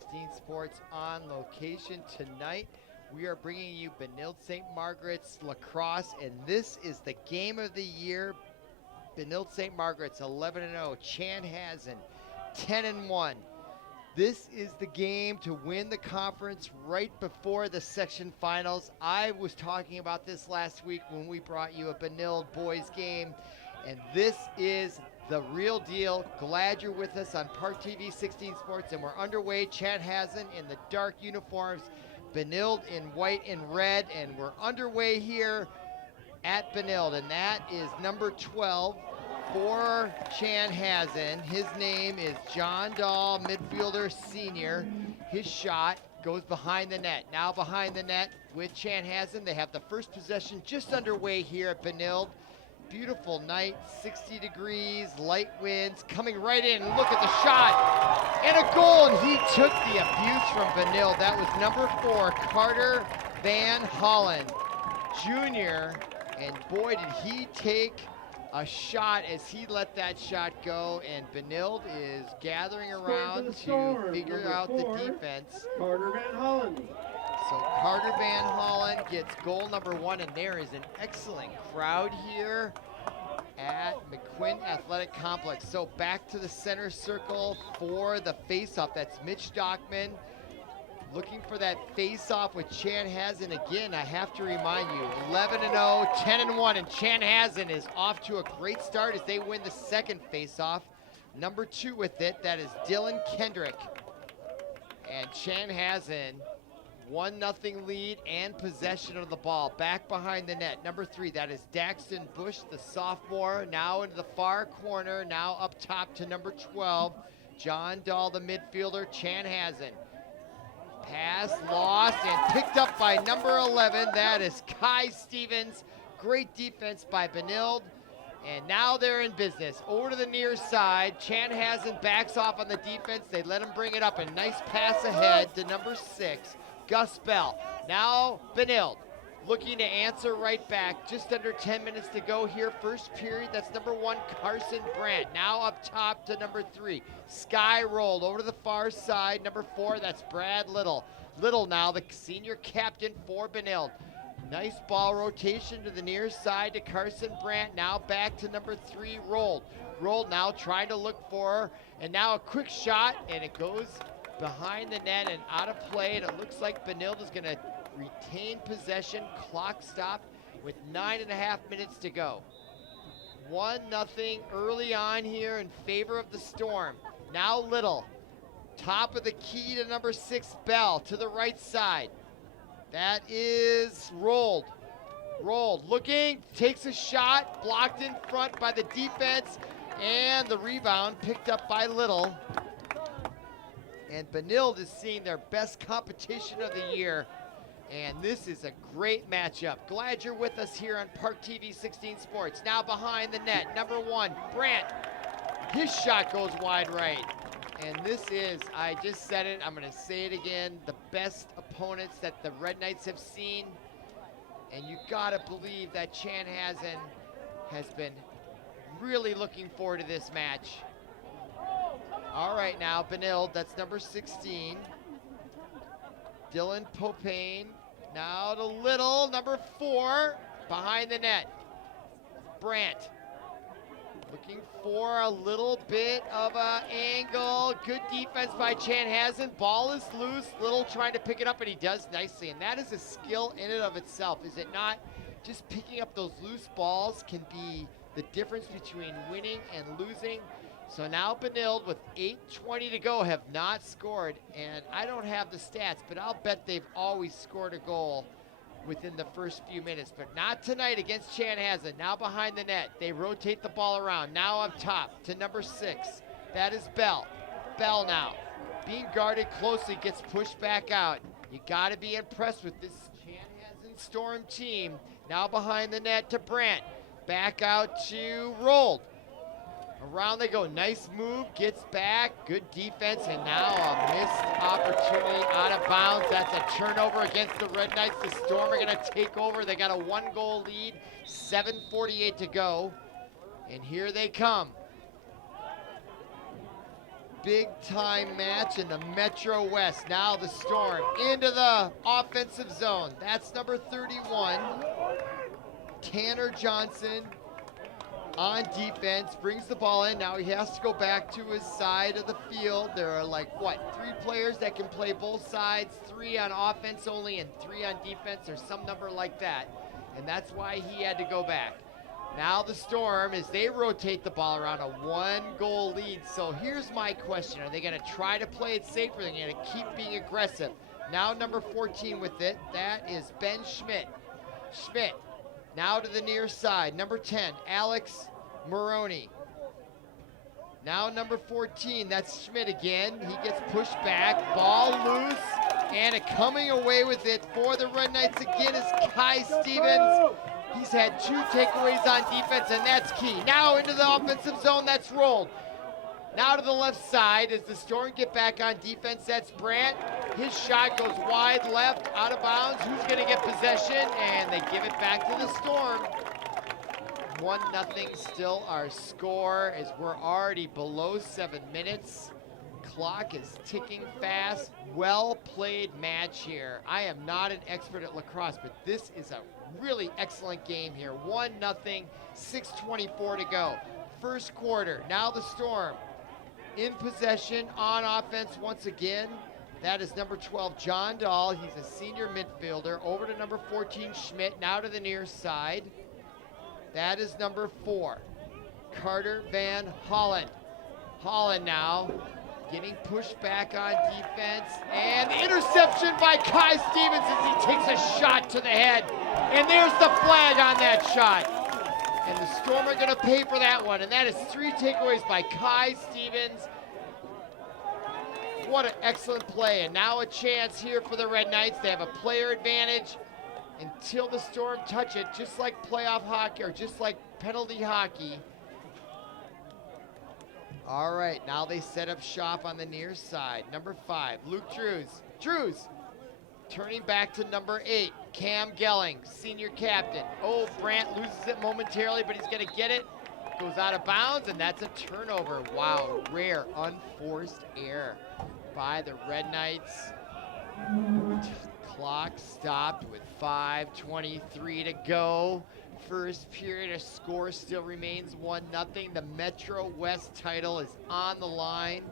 16 Sports on location tonight. We are bringing you Benilde-St. Margaret's Lacrosse, and this is the game of the year. Benilde-St. Margaret's 11-0, Chanhassen 10-1. This is the game to win the conference right before the section finals. I was talking about this last week when we brought you a Benilde boys game, and this is the real deal. Glad you're with us on ParkTV 16 Sports, and we're underway. Chanhassen in the dark uniforms, Benilde in white and red, and we're underway here at Benilde, and that is number 12 for Chanhassen. His name is John Dahl, midfielder senior. His shot goes behind the net. Now behind the net with Chanhassen. They have the first possession just underway here at Benilde. Beautiful night, 60 degrees, light winds coming right in. Look at the shot and a goal, and he took the abuse from Benilde. That was number 4, Carter Van Hollen Jr., and boy did he take a shot as he let that shot go, and Benilde is gathering around to figure out the defense. Carter Van Hollen. So Carter Van Hollen gets goal number 1, and there is an excellent crowd here at McQuinn Athletic Complex. So back to the center circle for the face-off. That's Mitch Stockman looking for that face-off with Chanhassen. Again, I have to remind you, 11-0, 10-1, and Chanhassen is off to a great start as they win the second face-off. Number 2 with it, that is Dylan Kendrick. And Chanhassen, 1-0 lead and possession of the ball. Back behind the net, number 3, that is Daxton Bush, the sophomore, now into the far corner, now up top to number 12, John Dahl, the midfielder, Chanhassen. Pass lost and picked up by number 11. That is Kai Stevens. Great defense by Benilde. And now they're in business. Over to the near side. Chanhassen backs off on the defense. They let him bring it up. A nice pass ahead to number 6, Gus Bell. Now Benilde looking to answer right back. Just under 10 minutes to go here. First period. That's number 1, Carson Brandt. Now up top to number 3. Sky rolled over to the far side. Number 4, that's Brad Little. Little now, the senior captain for Benilde. Nice ball rotation to the near side to Carson Brandt. Now back to number 3, Rolled. Rolled now trying to look for her. And now a quick shot, and it goes behind the net and out of play. And it looks like Benilde is going to retain possession. Clock stopped with 9.5 minutes to go. 1-0 early on here in favor of the Storm. Now Little, top of the key to number 6, Bell, to the right side. That is Rolled. Rolled, looking, takes a shot, blocked in front by the defense, and the rebound picked up by Little. And Benilde is seeing their best competition of the year, and this is a great matchup. Glad you're with us here on ParkTV 16 Sports. Now behind the net, number 1, Brandt. His shot goes wide right. And this is, I just said it, I'm going to say it again, the best opponents that the Red Knights have seen. And you got to believe that Chanhassen has been really looking forward to this match. All right, now Benilde, that's number 16. Dylan Popane, now to Little, number 4, behind the net. Brandt, looking for a little bit of an angle. Good defense by Chanhassen. Ball is loose. Little trying to pick it up, and he does nicely. And that is a skill in and of itself, is it not? Just picking up those loose balls can be the difference between winning and losing. So now Benilde, with 8:20 to go, have not scored. And I don't have the stats, but I'll bet they've always scored a goal within the first few minutes, but not tonight against Chanhassen. Now behind the net, they rotate the ball around. Now up top to number 6. That is Bell. Bell now, being guarded closely, gets pushed back out. You got to be impressed with this Chanhassen Storm team. Now behind the net to Brandt. Back out to Rolled. Around they go, nice move, gets back, good defense, and now a missed opportunity out of bounds. That's a turnover against the Red Knights. The Storm are going to take over. They got a 1-goal lead, 7:48 to go, and here they come. big time match in the Metro West. Now the Storm into the offensive zone. That's number 31. Tanner Johnson on defense, brings the ball in. Now he has to go back to his side of the field. There are like, what, 3 players that can play both sides, 3 on offense only and 3 on defense, or some number like that. And that's why he had to go back. Now the Storm, as they rotate the ball around, a 1-goal lead. So here's my question. Are they going to try to play it safe, or are they going to keep being aggressive? Now number 14 with it. That is Ben Schmidt. Schmidt now to the near side. Number 10, Alex Maroney. Now number 14, that's Schmidt again. He gets pushed back. Ball loose. And coming away with it for the Red Knights again is Kai Stevens. He's had 2 takeaways on defense, and that's key. Now into the offensive zone, that's rolled. Now to the left side as the Storm get back on defense. That's Brandt. His shot goes wide left, out of bounds. Who's going to get possession? And they give it back to the Storm. 1-0 still our score as we're already below 7 minutes. Clock is ticking fast. Well played match here. I am not an expert at lacrosse, but this is a really excellent game here. 1-0, 6:24 to go. First quarter. Now the Storm in possession on offense once again. That is number 12, John Dahl. He's a senior midfielder. Over to number 14, Schmidt. Now to the near side. That is number 4, Carter Van Holland. Holland now getting pushed back on defense. And the interception by Kai Stevens as he takes a shot to the head. And there's the flag on that shot. And the Storm are going to pay for that one. And that is 3 takeaways by Kai Stevens. What an excellent play. And now a chance here for the Red Knights. They have a player advantage until the Storm touch it, just like playoff hockey or just like penalty hockey. All right, now they set up shop on the near side. Number 5, Luke Drews. Drews turning back to number 8, Cam Gelling, senior captain. Oh, Brandt loses it momentarily, but he's going to get it. Goes out of bounds, and that's a turnover. Wow, rare, unforced error by the Red Knights. Clock stopped with 5:23 to go. First period, a score still remains 1-0. The Metro West title is on the line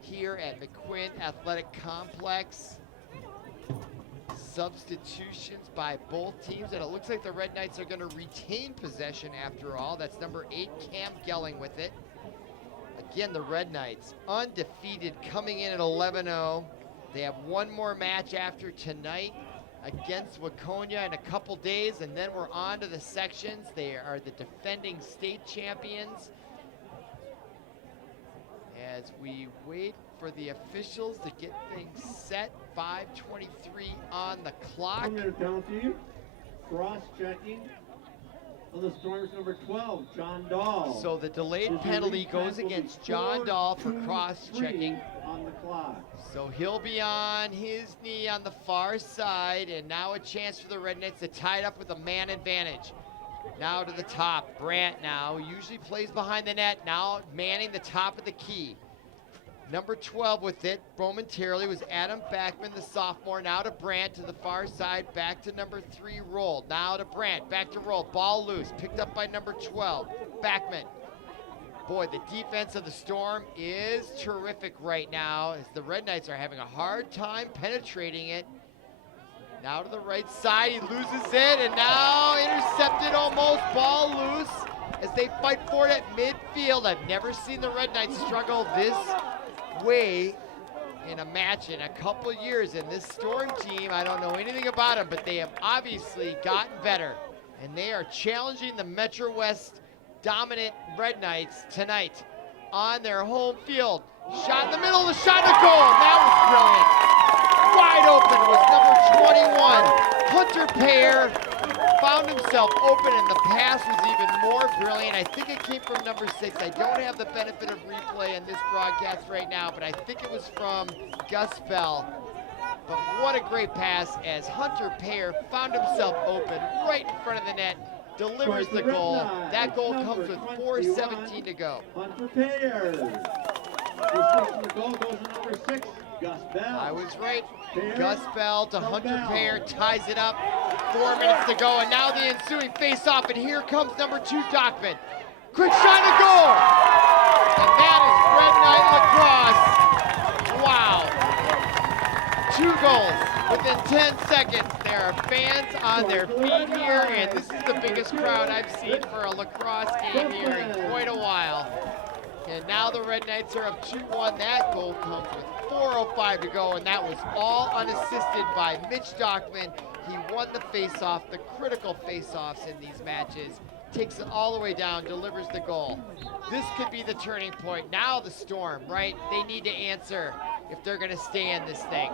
here at McQuinn Athletic Complex. Substitutions by both teams, and it looks like the Red Knights are going to retain possession after all. That's number 8, Cam Gelling with it. Again, the Red Knights undefeated, coming in at 11-0. They have one more match after tonight against Waconia in a couple days, and then we're on to the sections. They are the defending state champions. As we wait for the officials to get things set, 5:23 on the clock. I'm going to penalty, cross-checking on the Storm's number 12, John Dahl. So the delayed penalty goes against John Dahl for cross-checking. On the clock. So he'll be on his knee on the far side, and now a chance for the Red Knights to tie it up with a man advantage. Now to the top, Brandt now, usually plays behind the net, now manning the top of the key. Number 12 with it momentarily was Adam Backman, the sophomore. Now to Brandt to the far side, back to number 3, Roll. Now to Brandt, back to Roll, ball loose, picked up by number 12, Backman. Boy, the defense of the Storm is terrific right now as the Red Knights are having a hard time penetrating it. Now to the right side, he loses it, and now intercepted almost, ball loose as they fight for it at midfield. I've never seen the Red Knights struggle this way in a match in a couple years. And this Storm team, I don't know anything about them, but they have obviously gotten better. And they are challenging the Metro West dominant Red Knights tonight on their home field. Shot in the middle, the shot to goal. That was brilliant. Wide open was number 21, Hunter Payer. Found himself open, and the pass was even more brilliant. I think it came from number 6. I don't have the benefit of replay in this broadcast right now, but I think it was from Gus Bell. But what a great pass as Hunter Payer found himself open right in front of the net, delivers the goal. That goal comes with 4:17 to go. Hunter Payer. First the goal goes to number 6, Gus Bell. I was right. Pair Gus Bell to from Hunter Bell. Payer, ties it up. 4 minutes to go, and now the ensuing face-off, and here comes number 2, Dockman. Quick shot and goal! And that is Red Knight Lacrosse. Wow. 2 goals within 10 seconds. There are fans on their feet here, and this is the biggest crowd I've seen for a lacrosse game here in quite a while. And now the Red Knights are up 2-1. That goal comes with 4:05 to go, and that was all unassisted by Mitch Dockman. He won the face-off, the critical face-offs in these matches. Takes it all the way down, delivers the goal. This could be the turning point. Now the Storm, right? They need to answer if they're gonna stay in this thing.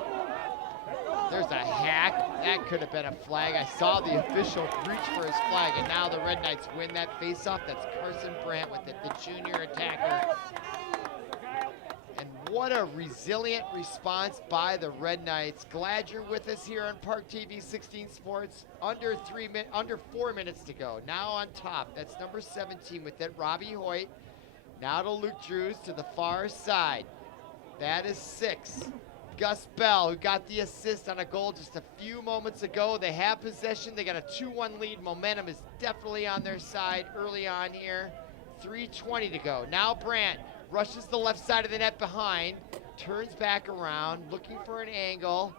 There's a hack. That could have been a flag. I saw the official reach for his flag, and now the Red Knights win that face-off. That's Carson Brandt with it, the junior attacker. And what a resilient response by the Red Knights. Glad you're with us here on ParkTV 16 Sports. Under 4 minutes to go. Now on top, that's number 17 with it, Robbie Hoyt. Now to Luke Drews to the far side. That is 6. Gus Bell, who got the assist on a goal just a few moments ago. They have possession. They got a 2-1 lead. Momentum is definitely on their side early on here. 3:20 to go. Now Brandt rushes the left side of the net behind, turns back around, looking for an angle.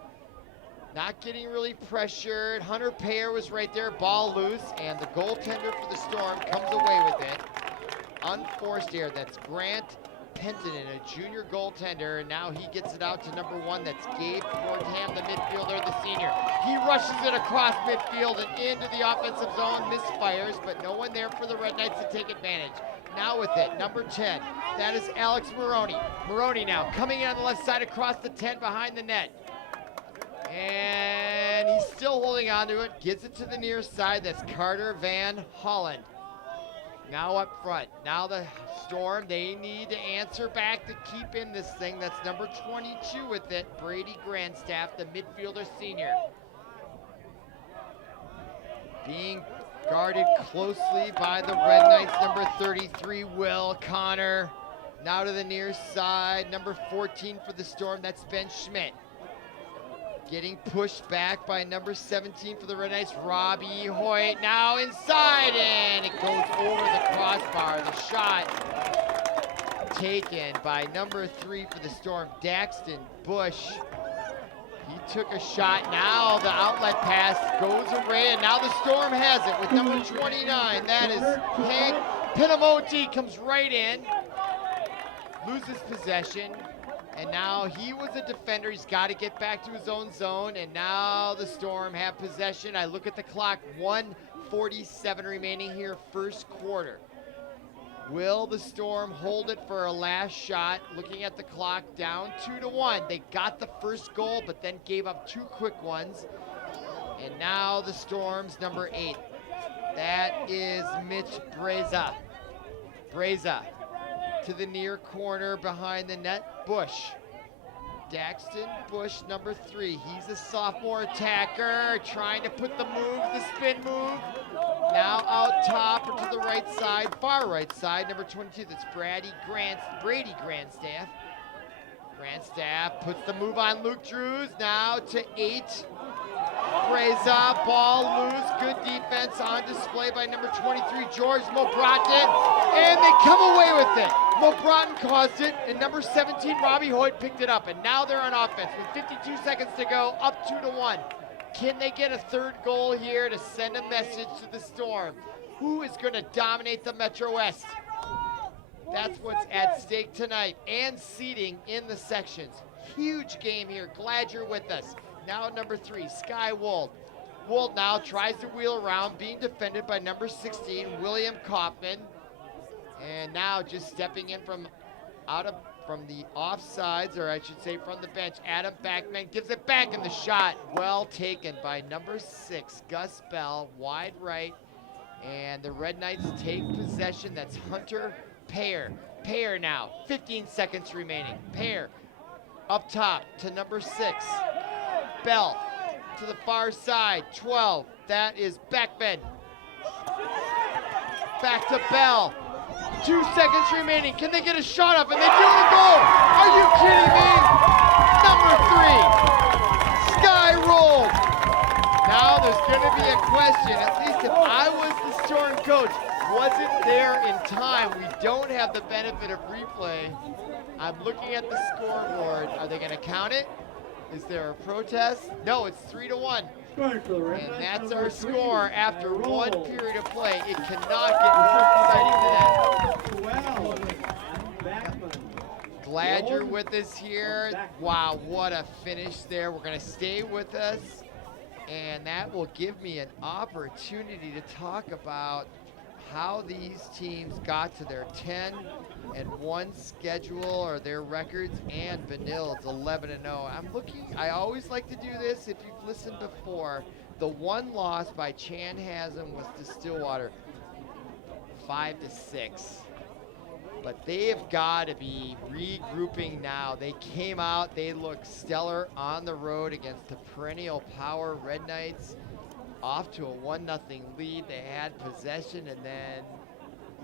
Not getting really pressured. Hunter Payer was right there, ball loose, and the goaltender for the Storm comes away with it. Unforced here. That's Grant Pentonen, a junior goaltender, and now he gets it out to number 1. That's Gabe Fordham, the midfielder, the senior. He rushes it across midfield and into the offensive zone, misfires, but no one there for the Red Knights to take advantage. Now with it, number 10, that is Alex Maroney. Maroney now coming in on the left side across the 10 behind the net. And he's still holding on to it, gets it to the near side. That's Carter Van Holland. Now up front. Now the Storm, they need to answer back to keep in this thing. That's number 22 with it, Brady Grandstaff, the midfielder senior. Being guarded closely by the Red Knights, number 33, Will Connor. Now to the near side, number 14 for the Storm, that's Ben Schmidt. Getting pushed back by number 17 for the Red Knights, Robbie Hoyt. Now inside, and it goes over the crossbar. The shot taken by number 3 for the Storm, Daxton Bush. He took a shot. Now the outlet pass goes away, and now the Storm has it with number 29. That is Hank Pinamonti, comes right in, loses possession. And now he was a defender. He's got to get back to his own zone. And now the Storm have possession. I look at the clock, 1:47 remaining here, first quarter. Will the Storm hold it for a last shot? Looking at the clock, down 2-1. They got the first goal, but then gave up 2 quick ones. And now the Storm's number 8. That is Mitch Breza. Breza to the near corner behind the net, Bush. Daxton Bush, number 3. He's a sophomore attacker, trying to put the move, the spin move. Now out top or to the right side, far right side, number 22. That's Brady Grandstaff. Grandstaff puts the move on Luke Drews. Now to 8. Breza, ball loose, good defense on display by number 23, George Mobrotin, and they come away with it. Mobrotin caused it, and number 17, Robbie Hoyt picked it up, and now they're on offense with 52 seconds to go, up 2-1. Can they get a third goal here to send a message to the Storm? Who is going to dominate the Metro West? That's what's at stake tonight, and seeding in the sections. Huge game here. Glad you're with us. Now at number 3, Sky Wold. Wold now tries to wheel around, being defended by number 16, William Kaufman. And now just stepping in from the offsides, or I should say from the bench, Adam Backman gives it back, and the shot well taken by number 6, Gus Bell, wide right. And the Red Knights take possession. That's Hunter Payer. Payer now, 15 seconds remaining. Payer up top to number 6. Bell to the far side, 12. That is Beckman. Back to Bell. 2 seconds remaining. Can they get a shot up? And they do the goal. Are you kidding me? Number 3. Sky rolled. Now there's going to be a question. At least if I was the Storm coach, wasn't there in time. We don't have the benefit of replay. I'm looking at the scoreboard. Are they going to count it? Is there a protest? No, it's 3-1. And that's our score after 1 period of play. It cannot get more exciting than that. Glad you're with us here. Wow, what a finish there. We're going to stay with us. And that will give me an opportunity to talk about how these teams got to their 10-1 schedule or their records, and Benilde's 11-0. I'm looking, I always like to do this if you've listened before. The one loss by Chanhassen was to Stillwater, 5-6. But they have got to be regrouping now. They came out, they looked stellar on the road against the perennial power Red Knights. Off to a 1-0 lead. They had possession, and then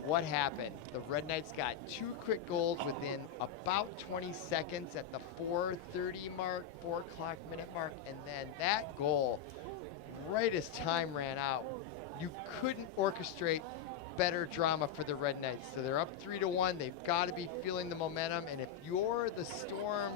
what happened? The Red Knights got 2 quick goals within about 20 seconds at the 4:30 mark, 4 o'clock minute mark, and then that goal, right as time ran out, you couldn't orchestrate better drama for the Red Knights. So they're up 3-1. They've got to be feeling the momentum, and if you're the Storm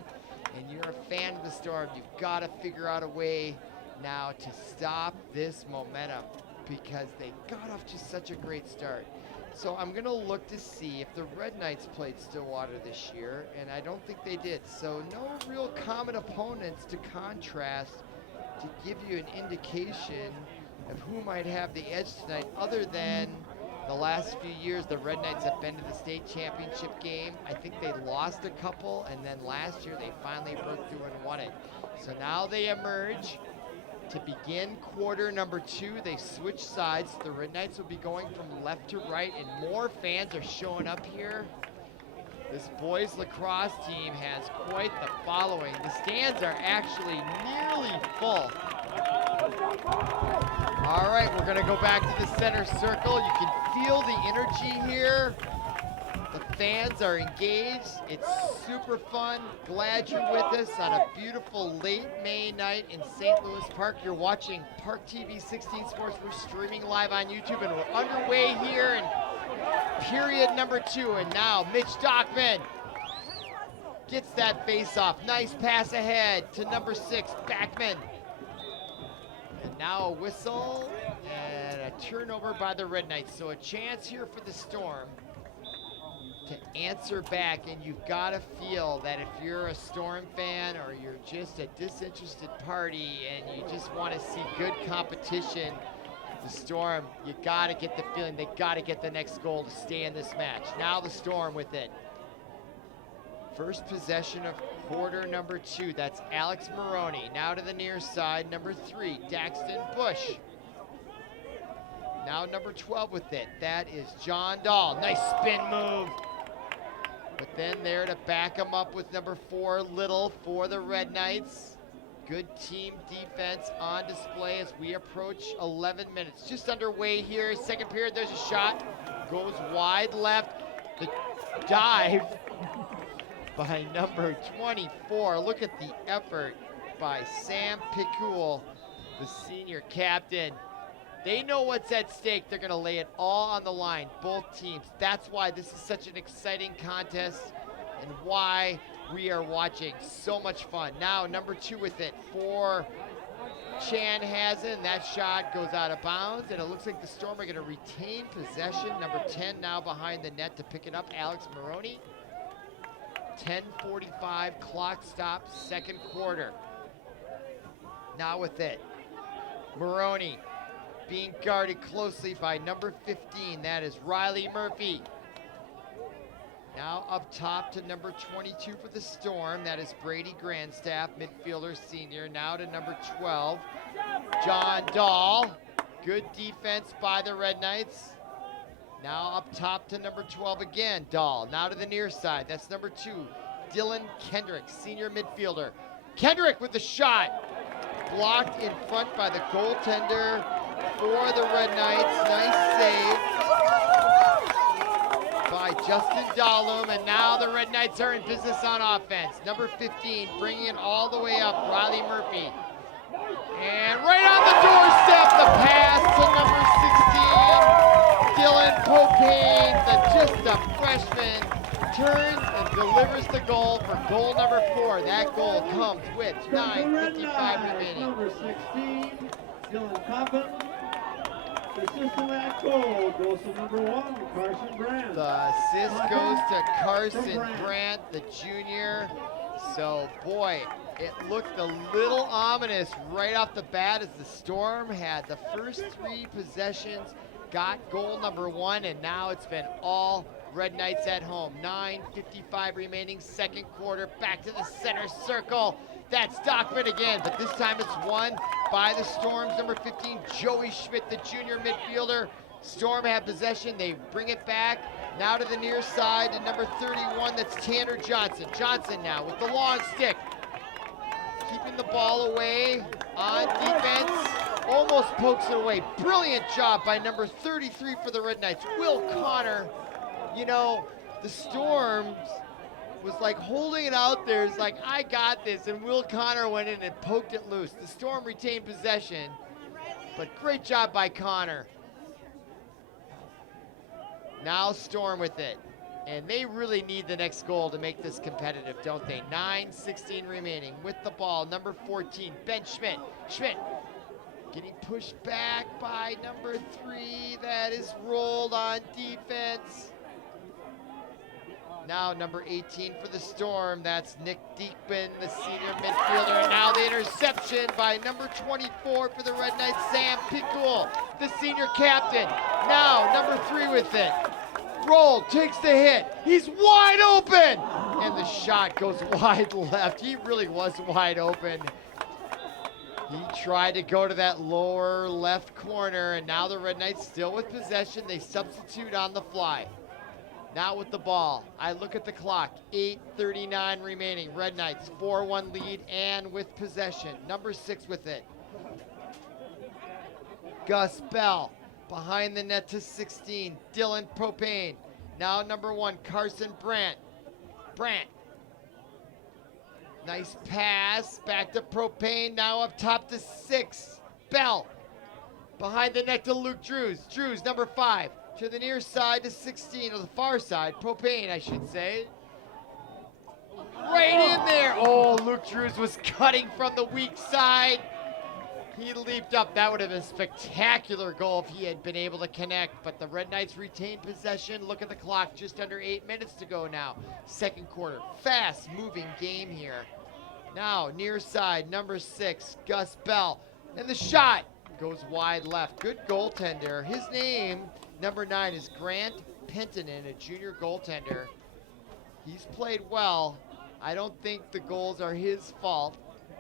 and you're a fan of the Storm, you've got to figure out a way now to stop this momentum, because they got off to such a great start. So I'm going to look to see if the Red Knights played Stillwater this year, and I don't think they did. So no real common opponents to contrast to give you an indication of who might have the edge tonight, other than the last few years the Red Knights have been to the state championship game. I think they lost a couple, and then last year they finally broke through and won it. So now they emerge to begin quarter number 2. They switch sides. The Red Knights will be going from left to right, and more fans are showing up here. This boys lacrosse team has quite the following. The stands are actually nearly full. All right, we're gonna go back to the center circle. You can feel the energy here. The fans are engaged. It's super fun. Glad you're with us on a beautiful late May night in St. Louis Park. You're watching ParkTV 16 Sports. We're streaming live on YouTube, and we're underway here in period number 2. And now Mitch Dockman gets that face off. Nice pass ahead to number 6, Backman. And now a whistle and a turnover by the Red Knights. So a chance here for the Storm to answer back, and you've got to feel that if you're a Storm fan or you're just a disinterested party and you just want to see good competition, the Storm, you got to get the feeling they got to get the next goal to stay in this match. Now the Storm with it. First possession of quarter number 2. That's Alex Maroney. Now to the near side, number 3, Daxton Bush. Now number 12 with it. That is John Dahl. Nice spin move. But then there to back him up with number 4, Little, for the Red Knights. Good team defense on display as we approach 11 minutes. Just underway here. Second period, there's a shot. Goes wide left. The dive by number 24. Look at the effort by Sam Picoul, the senior captain. They know what's at stake. They're going to lay it all on the line, both teams. That's why this is such an exciting contest and why we are watching. So much fun. Now, number 2 with it for Chanhassen. That shot goes out of bounds, and it looks like the Storm are going to retain possession. Number 10 now behind the net to pick it up, Alex Maroney. 10:45 clock stop, second quarter. Now with it, Maroney being guarded closely by number 15. That is Riley Murphy. Now up top to number 22 for the Storm. That is Brady Grandstaff, midfielder senior. Now to number 12, John Dahl. Good defense by the Red Knights. Now up top to number 12 again, Dahl. Now to the near side. That's number 2, Dylan Kendrick, senior midfielder. Kendrick with the shot. Blocked in front by the goaltender for the Red Knights. Nice save by Justin Dahlum, and now the Red Knights are in business on offense. Number 15 bringing it all the way up, Riley Murphy. And right on the doorstep, the pass to number 16, Dylan Propane, just a freshman, turns and delivers the goal for goal number 4. That goal comes with 9:55 remaining. Number 16, Dylan Coppin. The assist to that goal goes to number 1, Carson Brandt. The assist goes to Carson Brandt, the junior. So, boy, it looked a little ominous right off the bat as the Storm had the first 3 possessions, got goal number 1, and now it's been all Red Knights at home. 9:55 remaining, second quarter, back to the center circle. That's Stockman again, but this time it's won by the Storm's number 15, Joey Schmidt, the junior midfielder. Storm have possession, they bring it back. Now to the near side to number 31, that's Tanner Johnson. Johnson now with the long stick. Keeping the ball away on defense. Almost pokes it away. Brilliant job by number 33 for the Red Knights, Will Connor. You know, the Storms was like holding it out there. It's like, I got this, and Will Connor went in and poked it loose. The Storm retained possession, but great job by Connor. Now Storm with it, and they really need the next goal to make this competitive, don't they? 9:16 remaining with the ball. Number 14, Ben Schmidt. Schmidt getting pushed back by number 3. That is rolled on defense. Now number 18 for the Storm, that's Nick Diekman, the senior midfielder. And now the interception by number 24 for the Red Knights, Sam Pickle, the senior captain. Now number 3 with it. Roll, takes the hit. He's wide open! And the shot goes wide left. He really was wide open. He tried to go to that lower left corner, and now the Red Knights still with possession. They substitute on the fly. Now with the ball, I look at the clock, 8:39 remaining. Red Knights 4-1 lead and with possession. Number 6 with it. Gus Bell behind the net to 16. Dylan Propane. Now number 1, Carson Brandt. Brandt. Nice pass, back to Propane, now up top to 6. Bell. Behind the net to Luke Drews. Drews, number 5. To the near side to 16, or the far side, Propane, I should say. Right in there. Oh, Luke Drews was cutting from the weak side. He leaped up. That would have been a spectacular goal if he had been able to connect, but the Red Knights retained possession. Look at the clock, just under 8 minutes to go now. Second quarter, fast moving game here. Now, near side, number 6, Gus Bell. And the shot goes wide left. Good goaltender. His name, number 9, is Grant Pentonen, a junior goaltender. He's played well. I don't think the goals are his fault.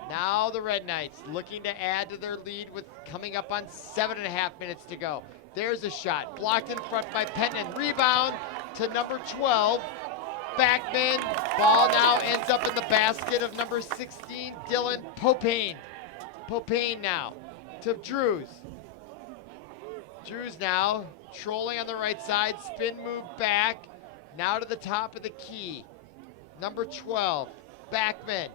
Now the Red Knights looking to add to their lead with coming up on 7.5 minutes to go. There's a shot, blocked in front by Pentonen. Rebound to number 12, Backman. Ball now ends up in the basket of number 16, Dylan Propane. Propane now to Drews. Drews now trolling on the right side, spin move back, now to the top of the key. Number 12, Backman.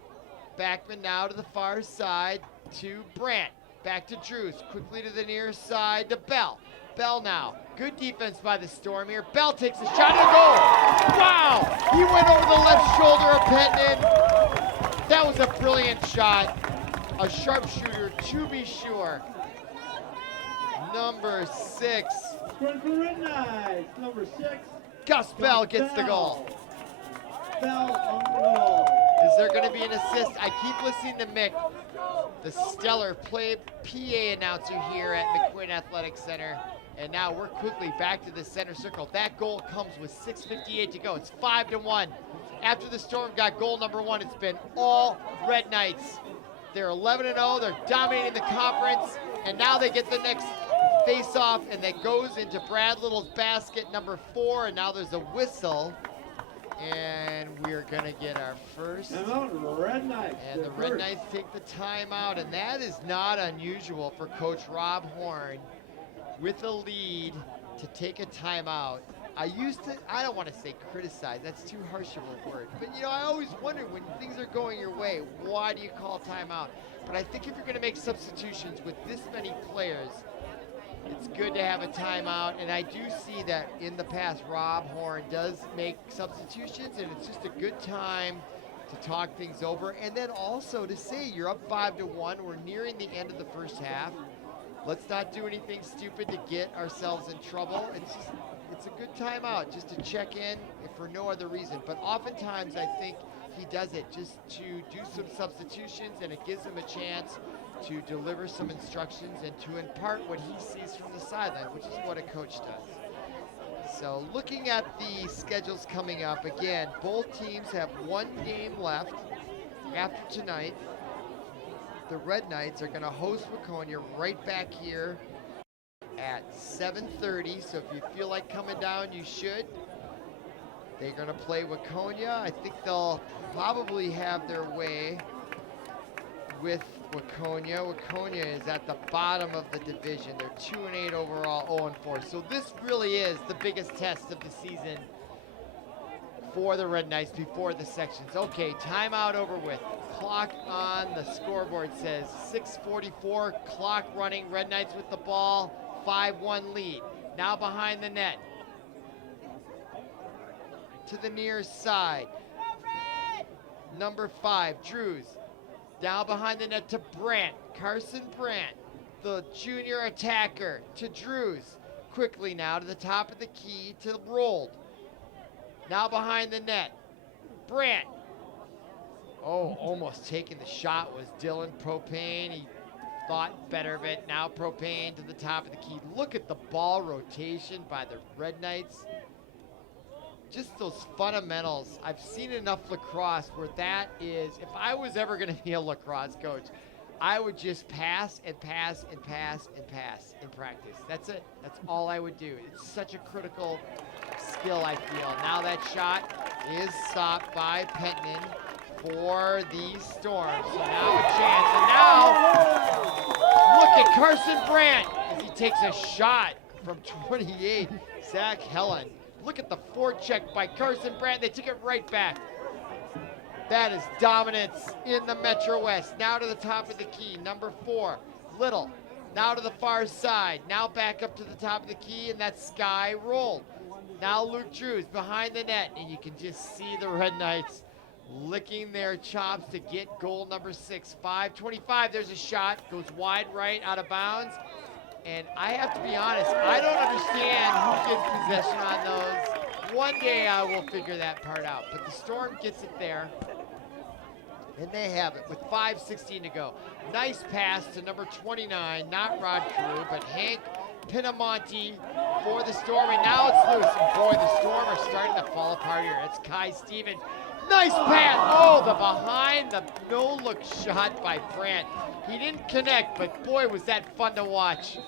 Backman now to the far side to Brandt. Back to Drews, quickly to the near side to Bell. Bell now, good defense by the Storm here. Bell takes a shot to goal. Wow, he went over the left shoulder of Pentonen. That was a brilliant shot. A sharpshooter to be sure. Number 6. Scoring for Red Knights, number 6. Gus Bell gets the goal. Bell on the goal. Is there going to be an assist? I keep listening to Mick, the stellar PA announcer here at McQuinn Athletic Center. And now we're quickly back to the center circle. That goal comes with 6:58 to go. It's 5-1. After the Storm got goal number 1, it's been all Red Knights. They're 11-0. They're dominating the conference. And now they get the next face-off, and that goes into Brad Little's basket, number 4. And now there's a whistle. And we're going to get our first. Timeout, Red Knights. And the Red Knights take the timeout, and that is not unusual for Coach Rob Horn with a lead to take a timeout. I don't want to say criticize, that's too harsh of a word. But, you know, I always wonder when things are going your way, why do you call timeout? But I think if you're going to make substitutions with this many players, it's good to have a timeout. And I do see that in the past, Rob Horn does make substitutions, and it's just a good time to talk things over. And then also to say you're up 5-1, we're nearing the end of the first half. Let's not do anything stupid to get ourselves in trouble. It's a good timeout just to check in if for no other reason. But oftentimes I think he does it just to do some substitutions, and it gives him a chance to deliver some instructions and to impart what he sees from the sideline, which is what a coach does. So looking at the schedules coming up, again, both teams have one game left after tonight. The Red Knights are going to host Waconia right back here at 7:30, so if you feel like coming down, you should. They're going to play Waconia. I think they'll probably have their way with Waconia. Waconia is at the bottom of the division. They're 2-8 overall, 0-4. So this really is the biggest test of the season for the Red Knights before the sections. Okay, timeout over with. Clock on the scoreboard says 6:44, clock running, Red Knights with the ball, 5-1 lead. Now behind the net. To the near side. Number 5, Drews. Down behind the net to Brandt. Carson Brandt, the junior attacker, to Drews. Quickly now to the top of the key to Rolled. Now behind the net. Brandt. Oh, almost taking the shot was Dylan Propane. He thought better of it. Now Propane to the top of the key. Look at the ball rotation by the Red Knights. Just those fundamentals. I've seen enough lacrosse where that is, if I was ever going to be a lacrosse coach, I would just pass and pass and pass and pass in practice. That's it. That's all I would do. It's such a critical skill, I feel. Now that shot is stopped by Pentnan for the Storm. So now a chance. And now, look at Carson Brandt as he takes a shot from 28. Zach Helen. Look at the forecheck by Carson Brandt. They took it right back. That is dominance in the Metro West. Now to the top of the key, number 4, Little. Now to the far side. Now back up to the top of the key, and that's Sky Rolled. Now Luke Drews behind the net, and you can just see the Red Knights licking their chops to get goal number 6. 5:25, there's a shot, goes wide right, out of bounds. And I have to be honest, I don't understand who gets possession on those. One day I will figure that part out. But the Storm gets it there. And they have it with 5:16 to go. Nice pass to number 29, not Rod Carew, but Hank Pinamonti for the Storm. And now it's loose. And boy, the Storm are starting to fall apart here. It's Kai Stevens. Nice pass. Oh, the behind the no-look shot by Brandt. He didn't connect, but boy, was that fun to watch.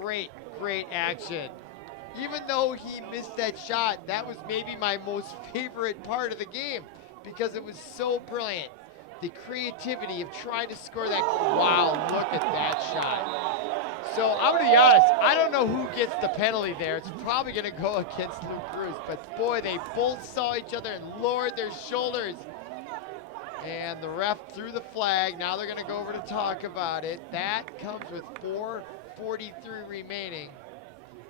Great, great action. Even though he missed that shot, that was maybe my most favorite part of the game because it was so brilliant. The creativity of trying to score that. Wow, look at that shot. So I'm going to be honest, I don't know who gets the penalty there. It's probably going to go against Luke Cruz, but boy, they both saw each other and lowered their shoulders. And the ref threw the flag. Now they're going to go over to talk about it. That comes with 4:43 remaining.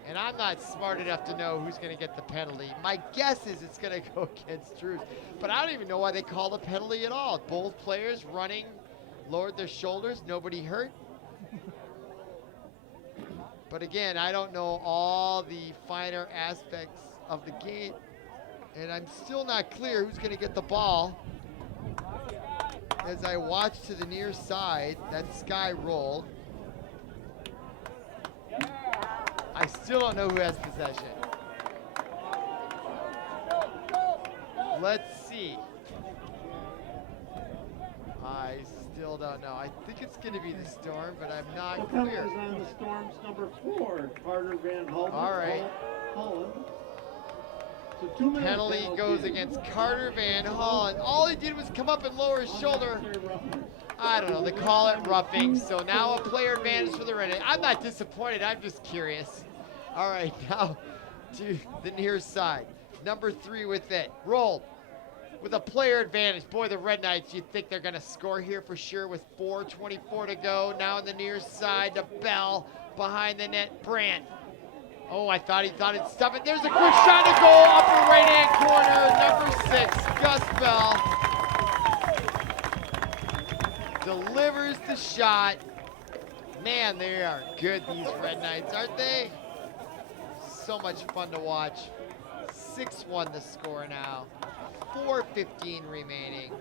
And I'm not smart enough to know who's going to get the penalty. My guess is it's going to go against Drews. But I don't even know why they called a penalty at all. Both players running, lowered their shoulders, nobody hurt. But again, I don't know all the finer aspects of the game. And I'm still not clear who's going to get the ball. As I watch to the near side, that Sky Rolled. I still don't know who has possession. Let's see. I still don't know. I think it's going to be the Storm, but I'm not clear. Is on the Storm's number 4, Carter Van Holland. All right. Holland. So 2 minute penalty goes against Carter Van Holland. All he did was come up and lower his shoulder. I don't know. They call it roughing. So now a player advantage for the Red Knights. I'm not disappointed. I'm just curious. All right, now to the near side. Number 3 with it. Rolled with a player advantage. Boy, the Red Knights, you'd think they're going to score here for sure with 4:24 to go. Now on the near side to Bell. Behind the net, Brandt. Oh, I thought he'd stuff it. There's a quick shot to goal, upper right-hand corner. Number 6, Gus Bell. Delivers the shot. Man, they are good, these Red Knights, aren't they? So much fun to watch. 6-1 the score now. 4:15 remaining.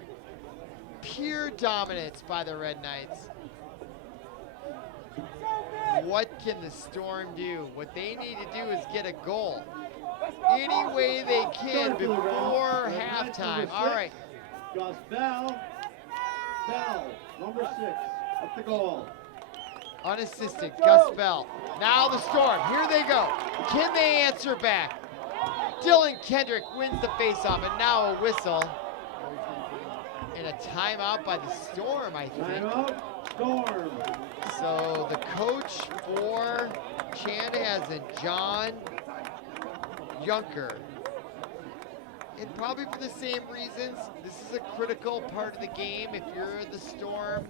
Pure dominance by the Red Knights. What can the Storm do? What they need to do is get a goal any way they can before halftime. All right. Gus Bell. Bell, number 6, at the goal. Unassisted, Gus Bell. Now the Storm, here they go. Can they answer back? Dylan Kendrick wins the faceoff, and now a whistle. And a timeout by the Storm, I think. Timeout, Storm. So the coach for Chanhassen, John Junker. And probably for the same reasons. This is a critical part of the game. If you're the Storm,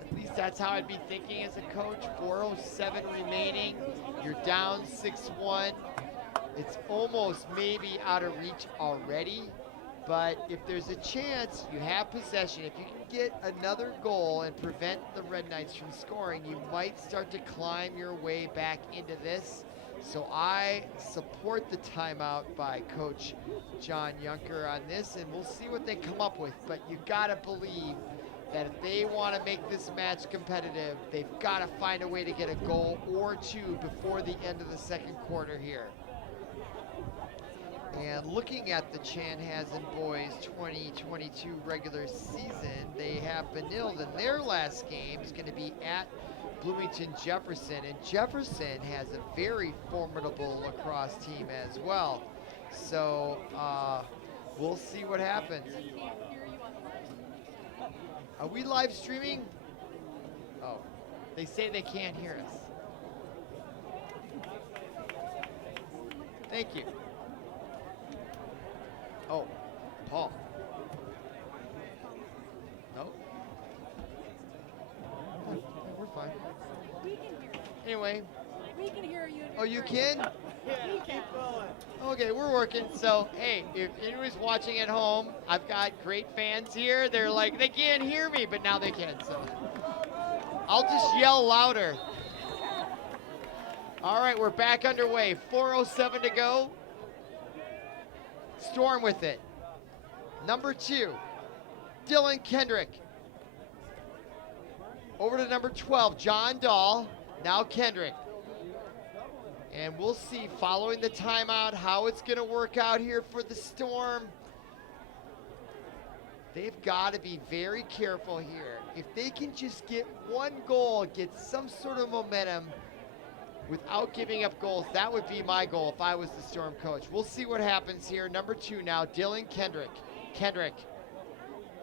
at least that's how I'd be thinking as a coach. 4:07 remaining. You're down 6-1. It's almost maybe out of reach already. But if there's a chance, you have possession. If you can get another goal and prevent the Red Knights from scoring, you might start to climb your way back into this. So I support the timeout by Coach John Junker on this, and we'll see what they come up with. But you gotta believe that if they want to make this match competitive, they've got to find a way to get a goal or two before the end of the second quarter here. And looking at the Chanhassen boys 2022 regular season, they have Benilde in their last game is going to be at Bloomington Jefferson, and Jefferson has a very formidable lacrosse team as well. So we'll see what happens. Are we live streaming? Oh, they say they can't hear us. Thank you. Oh, Paul. No? No, we're fine. We can hear you. Anyway. We can hear you. Oh, you can? Yeah, keep going. Okay, we're working. So, hey, if anyone's watching at home, I've got great fans here. They're like, they can't hear me, but now they can, so. I'll just yell louder. All right, we're back underway. 4:07 to go. Storm with it. Number 2, Dylan Kendrick. Over to number 12, John Dahl. Now Kendrick. And we'll see, following the timeout, how it's going to work out here for the Storm. They've got to be very careful here. If they can just get one goal, get some sort of momentum without giving up goals, that would be my goal if I was the Storm coach. We'll see what happens here. Number 2 now, Dylan Kendrick.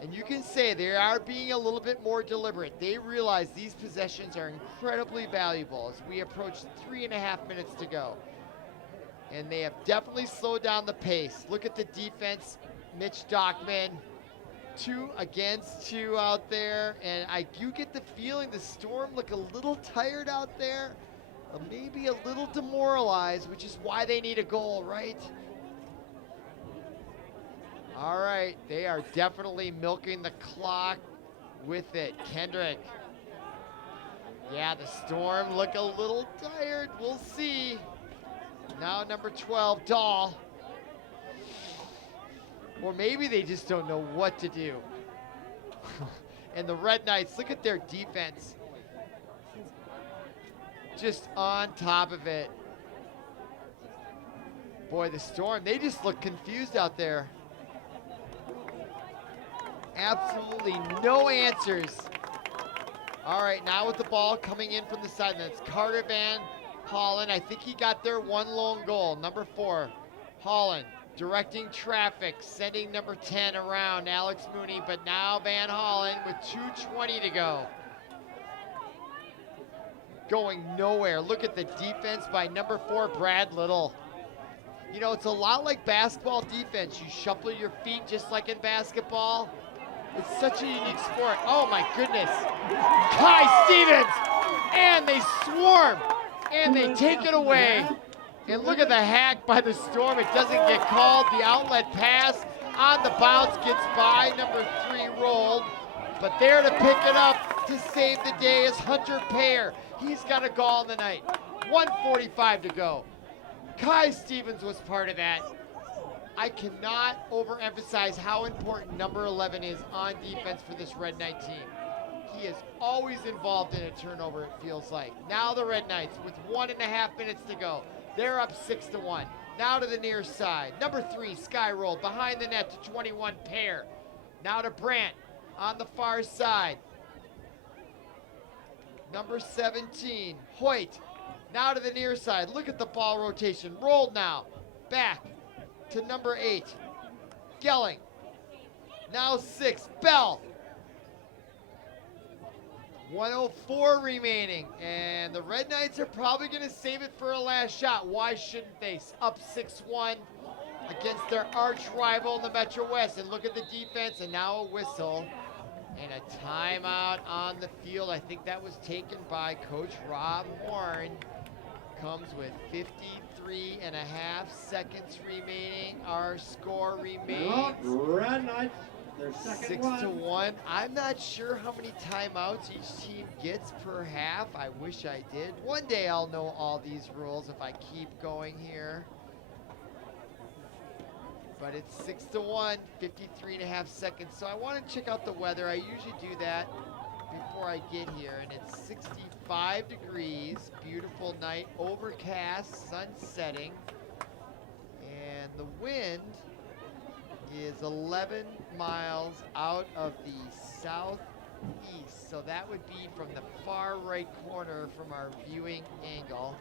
And you can say they are being a little bit more deliberate. They realize these possessions are incredibly valuable as we approach 3.5 minutes to go. And they have definitely slowed down the pace. Look at the defense. Mitch Dockman, 2 against 2 out there. And I do get the feeling the Storm look a little tired out there. Maybe a little demoralized, which is why they need a goal, right? All right, they are definitely milking the clock with it. Kendrick. Yeah, the Storm look a little tired. We'll see. Now number 12, Dahl. Or maybe they just don't know what to do. And the Red Knights, look at their defense. Just on top of it. Boy, the Storm, they just look confused out there. Absolutely no answers. All right, now with the ball coming in from the side, that's Carter Van Hollen. I think he got their one lone goal. Number 4, Hollen directing traffic, sending number 10 around, Alex Mooney, but now Van Hollen with 2:20 to go. Going nowhere. Look at the defense by number 4, Brad Little. You know, it's a lot like basketball defense. You shuffle your feet just like in basketball. It's such a unique sport. Oh my goodness. Kai Stevens! And they swarm. And they take it away. And look at the hack by the Storm. It doesn't get called. The outlet pass on the bounce gets by. Number 3 rolled. But there to pick it up to save the day is Hunter Payer. He's got a goal in the night. 1:45 to go. Kai Stevens was part of that. I cannot overemphasize how important number 11 is on defense for this Red Knight team. He is always involved in a turnover, it feels like. Now the Red Knights with 1.5 minutes to go. They're up 6-1. Now to the near side. Number 3, Sky rolled behind the net to 21, Payer. Now to Brandt on the far side. Number 17, Hoyt. Now to the near side. Look at the ball rotation. Rolled now. Back to number 8, Gelling. Now 6, Bell. 1:04 remaining. And the Red Knights are probably going to save it for a last shot. Why shouldn't they? Up 6-1 against their arch rival in the Metro West. And look at the defense. And now a whistle. And a timeout on the field. I think that was taken by Coach Rob Horn. Comes with 53.5 seconds remaining. Our score remains Red Knights, their second 6-1. I'm not sure how many timeouts each team gets per half. I wish I did. One day I'll know all these rules if I keep going here. But it's 6-1, 53.5 seconds. So I want to check out the weather. I usually do that before I get here, and it's 65 degrees, beautiful night, overcast, sun setting, and the wind is 11 miles out of the southeast. So that would be from the far right corner from our viewing angle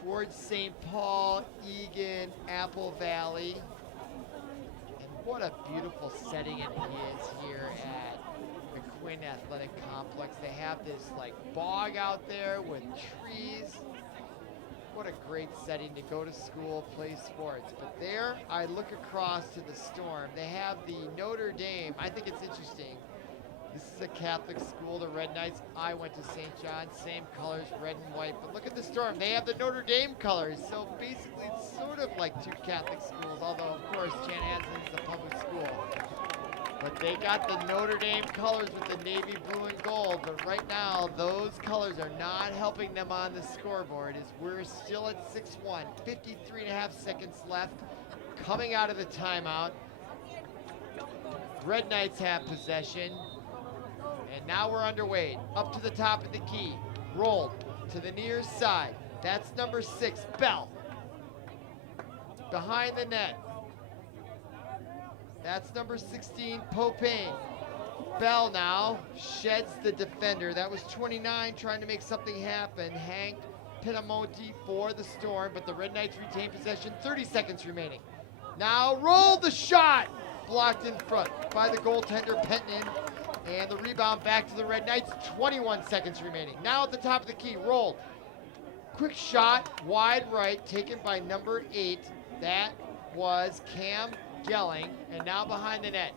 towards St. Paul, Egan, Apple Valley. What a beautiful setting it is here at McQuinn Athletic Complex. They have this like bog out there with trees. What a great setting to go to school, play sports. But there, I look across to the Storm. They have the Notre Dame. I think it's interesting. This is a Catholic school, the Red Knights. I went to St. John's, same colors, red and white. But look at the Storm. They have the Notre Dame colors. So basically, it's sort of like two Catholic schools, although, of course, Chanhassen is a public school. But they got the Notre Dame colors with the navy blue and gold. But right now, those colors are not helping them on the scoreboard as we're still at 6-1. 53.5 seconds left. Coming out of the timeout. Red Knights have possession. And now we're underway. Up to the top of the key. Rolled to the near side. That's number 6, Bell. Behind the net. That's number 16, Popane. Bell now sheds the defender. That was 29 trying to make something happen. Hank Pinamonti for the Storm, but the Red Knights retain possession. 30 seconds remaining. Now roll the shot. Blocked in front by the goaltender Penton. And the rebound back to the Red Knights, 21 seconds remaining. Now at the top of the key, rolled. Quick shot, wide right, taken by number 8. That was Cam Gelling. And now behind the net,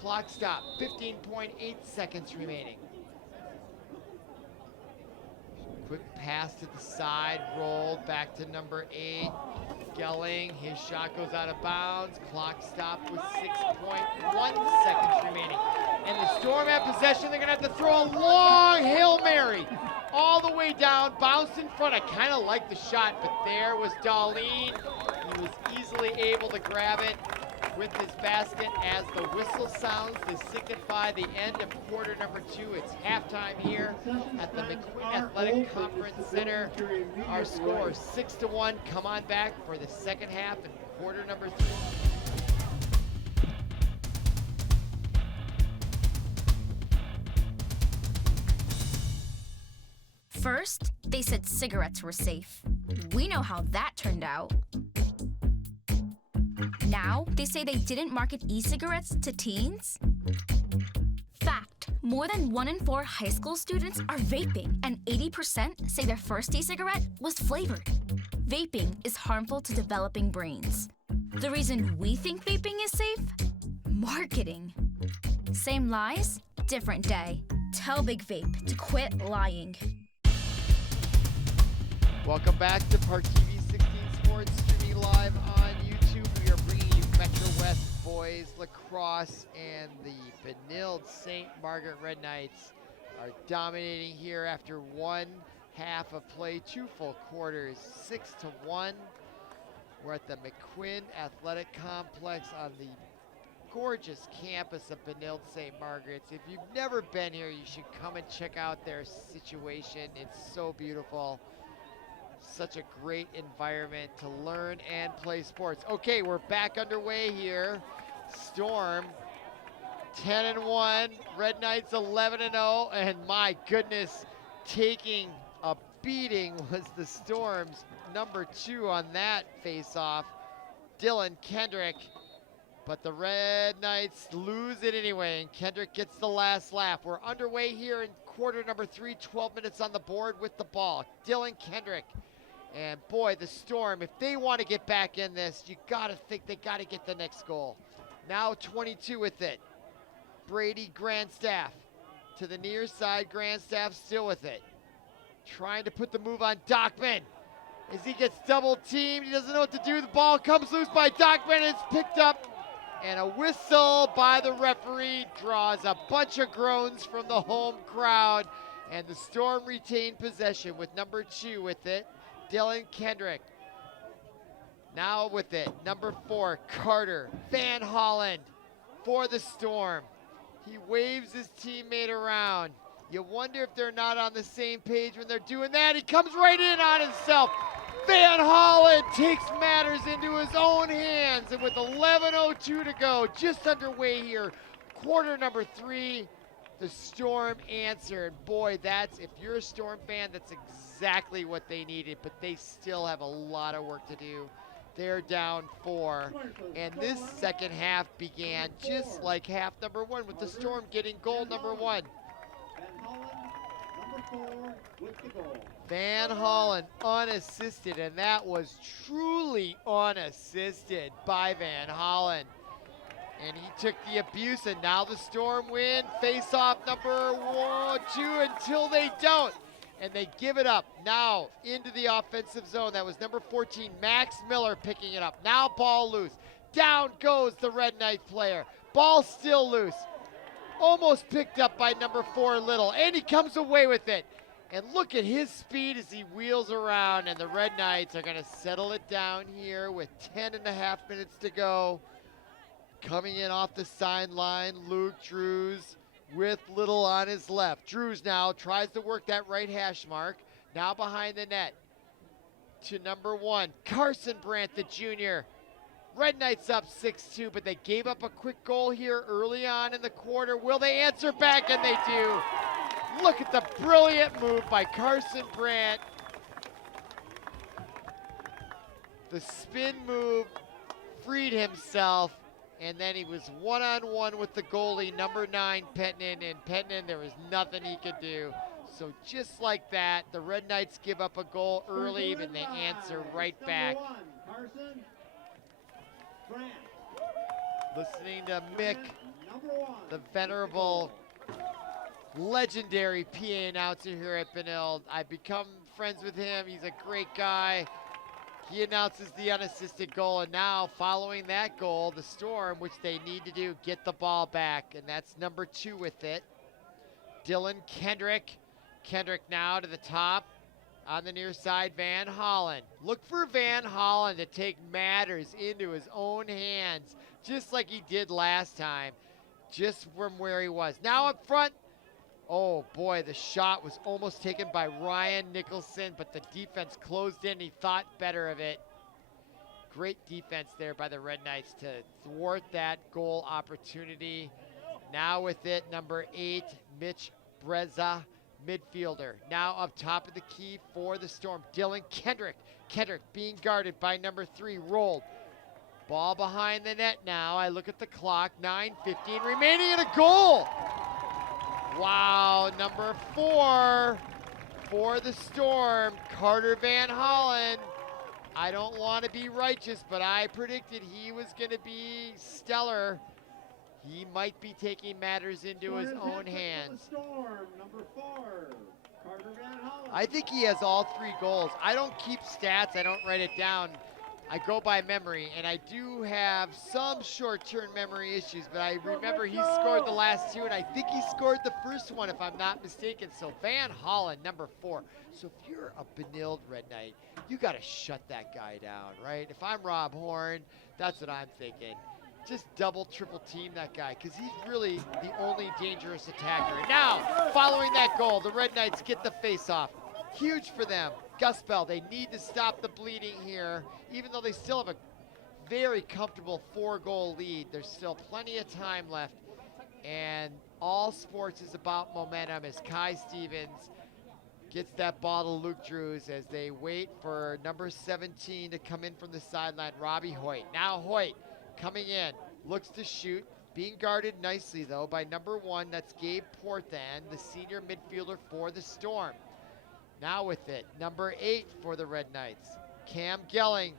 clock stop, 15.8 seconds remaining. Quick pass to the side, rolled back to number 8. Gelling, his shot goes out of bounds. Clock stopped with 6.1 seconds remaining. And the Storm have possession. They're going to have to throw a long Hail Mary all the way down. Bounced in front. I kind of like the shot, but there was Darlene. He was easily able to grab it with his basket as the whistle sounds to signify the end of quarter number 2. It's halftime here at the McQuinn Athletic Conference Center. Our score is 6-1. Come on back for the second half and quarter number 3. First, they said cigarettes were safe. We know how that turned out. Now, they say they didn't market e-cigarettes to teens? Fact, more than 1 in 4 high school students are vaping, and 80% say their first e-cigarette was flavored. vaping is harmful to developing brains. The reason we think vaping is safe? Marketing. Same lies, different day. Tell Big Vape to quit lying. Welcome back to ParkTV 16 Sports, streaming live on YouTube. We are bringing you Metro West boys lacrosse, and the Benilde-St. Margaret Red Knights are dominating here after one half of play, 2 full quarters, 6-1. We're at the McQuinn Athletic Complex on the gorgeous campus of Benilde-St. Margaret's. If you've never been here, you should come and check out their situation. It's so beautiful. Such a great environment to learn and play sports. Okay, we're back underway here. Storm 10-1, Red Knights 11-0, and my goodness, taking a beating was the Storm's number 2 on that face-off, Dylan Kendrick. But the Red Knights lose it anyway, and Kendrick gets the last laugh. We're underway here in quarter number 3, 12 minutes on the board with the ball. Dylan Kendrick. And boy, the Storm, if they want to get back in this, you got to think they got to get the next goal. Now 22 with it. Brady Grandstaff to the near side. Grandstaff still with it. Trying to put the move on Dockman. As he gets double teamed, he doesn't know what to do. The ball comes loose by Dockman, and it's picked up. And a whistle by the referee draws a bunch of groans from the home crowd. And the Storm retain possession with number 2 with it. Dylan Kendrick. Now with it, number 4, Carter Van Holland for the Storm. He waves his teammate around. You wonder if they're not on the same page when they're doing that. He comes right in on himself. Van Holland takes matters into his own hands, and with 11:02 to go, just underway here, quarter number 3, the Storm answered. Boy, that's, if you're a Storm fan, that's exactly what they needed, but they still have a lot of work to do. They're down 4, and this second half began just like half number 1 with the Storm getting goal number 1. Van Holland unassisted, and that was truly unassisted by Van Holland. And he took the abuse, and now the Storm win. Face off number 2 until they don't. And they give it up now into the offensive zone. That was number 14, Max Miller, picking it up. Now ball loose. Down goes the Red Knight player. Ball still loose. Almost picked up by number 4, Little. And he comes away with it. And look at his speed as he wheels around. And the Red Knights are going to settle it down here with 10.5 minutes to go. Coming in off the sideline, Luke Drews with Little on his left. Drews now tries to work that right hash mark. Now behind the net to number 1, Carson Brandt, the junior. Red Knights up 6-2, but they gave up a quick goal here early on in the quarter. Will they answer back? And they do. Look at the brilliant move by Carson Brandt. The spin move freed himself. And then he was one-on-one with the goalie, number 9, Pettinen. And Pettinen, there was nothing he could do. So just like that, the Red Knights give up a goal early, and they answer right back. Listening to Mick, the venerable, legendary PA announcer here at Benilde. I've become friends with him. He's a great guy. He announces the unassisted goal, and now following that goal, the Storm, which they need to do, get the ball back, and that's number 2 with it. Dylan Kendrick. Kendrick now to the top. On the near side, Van Holland. Look for Van Holland to take matters into his own hands, just like he did last time, just from where he was. Now up front, oh boy, the shot was almost taken by Ryan Nicholson, but the defense closed in. He thought better of it. Great defense there by the Red Knights to thwart that goal opportunity. Now with it, number 8, Mitch Breza, midfielder. Now up top of the key for the Storm, Dylan Kendrick. Kendrick being guarded by number 3, rolled. Ball behind the net now. I look at the clock, 9:15 remaining and a goal. Wow, number 4 for the Storm, Carter Van Holland. I don't want to be righteous, but I predicted he was going to be stellar. He might be taking matters into his own hands. Storm, number 4, Carter Van Hollen. I think he has all 3 goals. I don't keep stats. I don't write it down. I go by memory, and I do have some short-term memory issues, but I remember he scored the last 2, and I think he scored the first one, if I'm not mistaken. So Van Hollen, number 4. So if you're a Benilde Red Knight, you got to shut that guy down, right? If I'm Rob Horn, that's what I'm thinking. Just double, triple team that guy, because he's really the only dangerous attacker. And now, following that goal, the Red Knights get the face-off. Huge for them. Gus Bell, they need to stop the bleeding here, even though they still have a very comfortable 4-goal lead. There's still plenty of time left, and all sports is about momentum as Kai Stevens gets that ball to Luke Drews as they wait for number 17 to come in from the sideline, Robbie Hoyt. Now Hoyt coming in, looks to shoot, being guarded nicely though by number 1, that's Gabe Porthan, the senior midfielder for the Storm. Now with it, number 8 for the Red Knights, Cam Gelling,